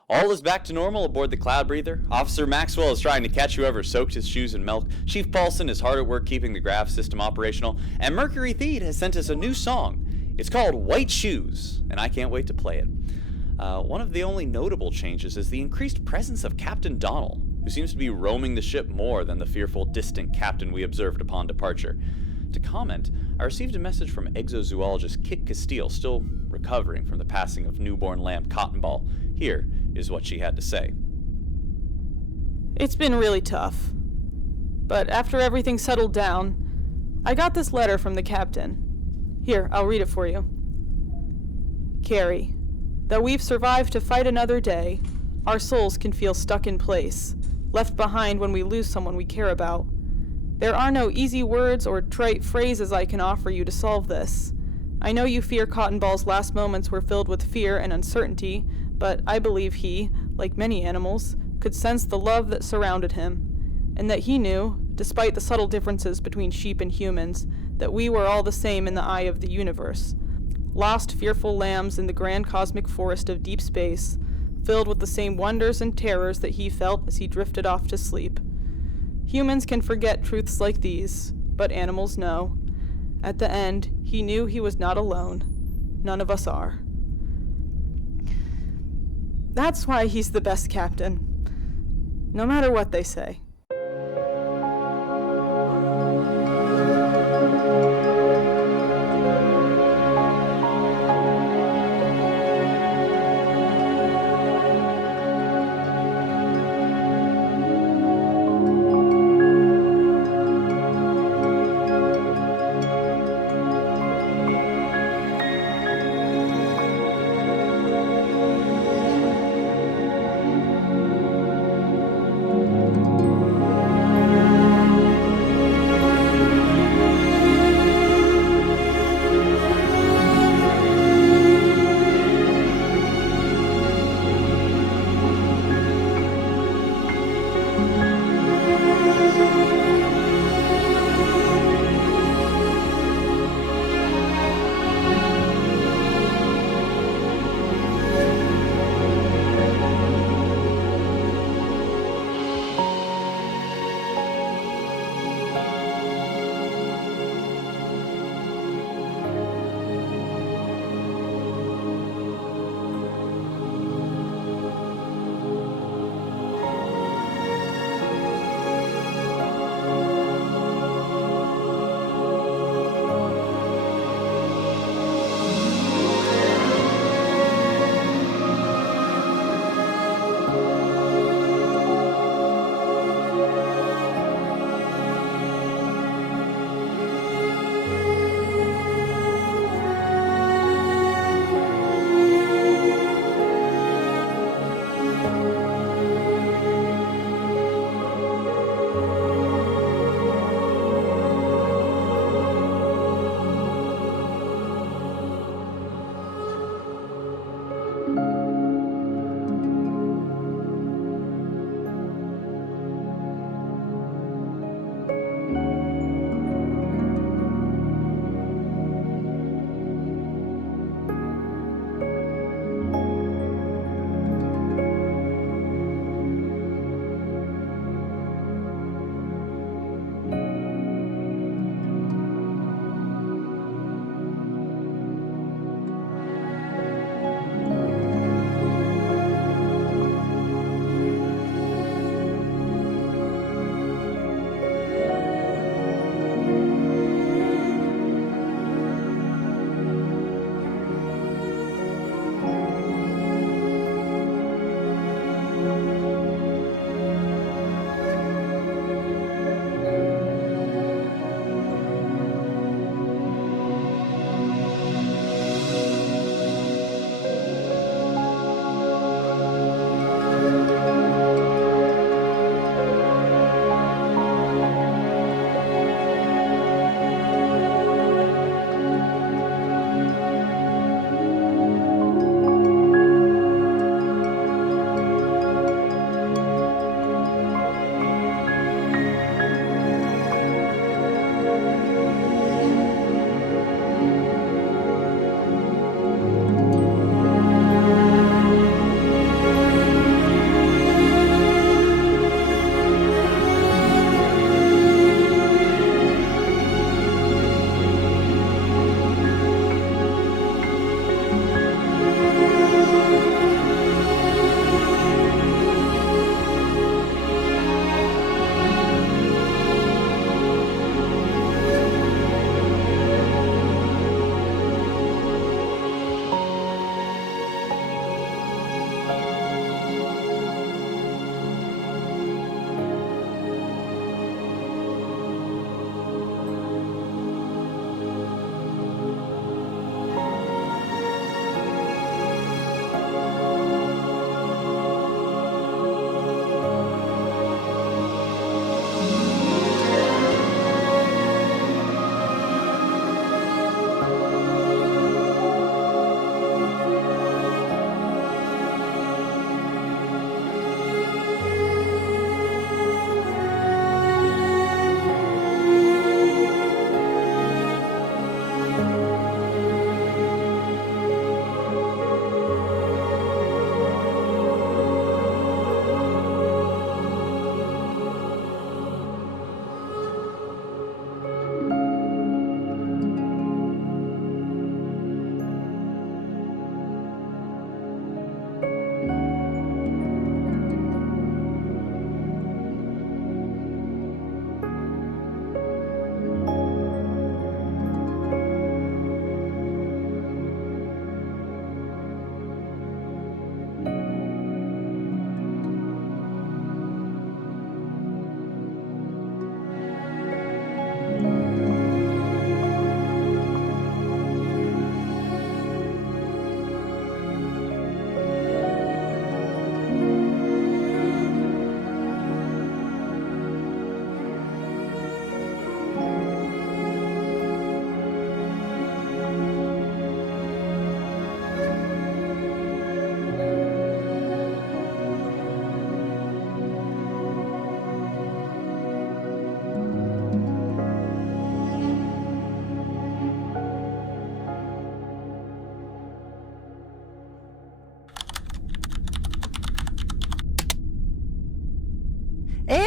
All is back to normal aboard the Cloud Breather. Officer Maxwell is trying to catch whoever soaked his shoes in milk. Chief Paulson is hard at work keeping the grav system operational. And Mercury Theed has sent us a new song. It's called White Shoes, and I can't wait to play it. One of the only notable changes is the increased presence of Captain Donnell, who seems to be roaming the ship more than the fearful, distant captain we observed upon departure. To comment, I received a message from exozoologist Kit Castile, still recovering from the passing of newborn lamb Cotton Ball. Here is what she had to say. It's been really tough. But after everything settled down, I got this letter from the captain. Here, I'll read it for you. Carrie, though we've survived to fight another day, our souls can feel stuck in place, left behind when we lose someone we care about. There are no easy words or trite phrases I can offer you to solve this. I know you fear Cotton Ball's last moments were filled with fear and uncertainty, but I believe he, like many animals, could sense the love that surrounded him, and that he knew, despite the subtle differences between sheep and humans, that we were all the same in the eye of the universe. Lost, fearful lambs in the grand cosmic forest of deep space, filled with the same wonders and terrors that he felt as he drifted off to sleep. Humans can forget truths like these, but animals know. At the end, he knew he was not alone. None of us are. That's why he's the best captain. no matter what they say.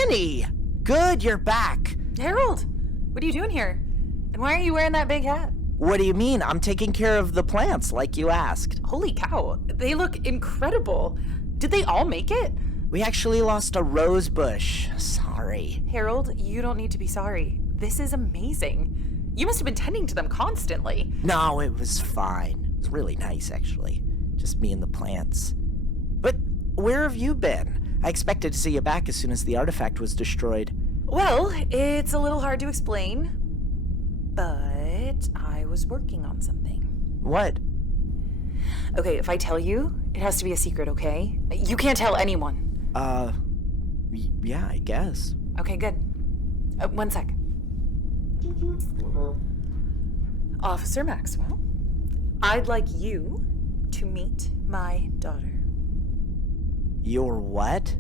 Winnie! Good, you're back. Harold, what are you doing here? And why are you wearing that big hat? What do you mean? I'm taking care of the plants, like you asked. Holy cow, they look incredible. Did they all make it? We actually lost a rose bush. Sorry. Harold, you don't need to be sorry. This is amazing. You must have been tending to them constantly. No, it was fine. It was really nice, actually. Just me and the plants. But where have you been? I expected to see you back as soon as the artifact was destroyed. Well, it's a little hard to explain, but I was working on something. What? Okay, if I tell you, it has to be a secret, okay? You can't tell anyone. Yeah, I guess. Okay, good. 1 sec. Officer Maxwell, I'd like you to meet my daughter. Your what?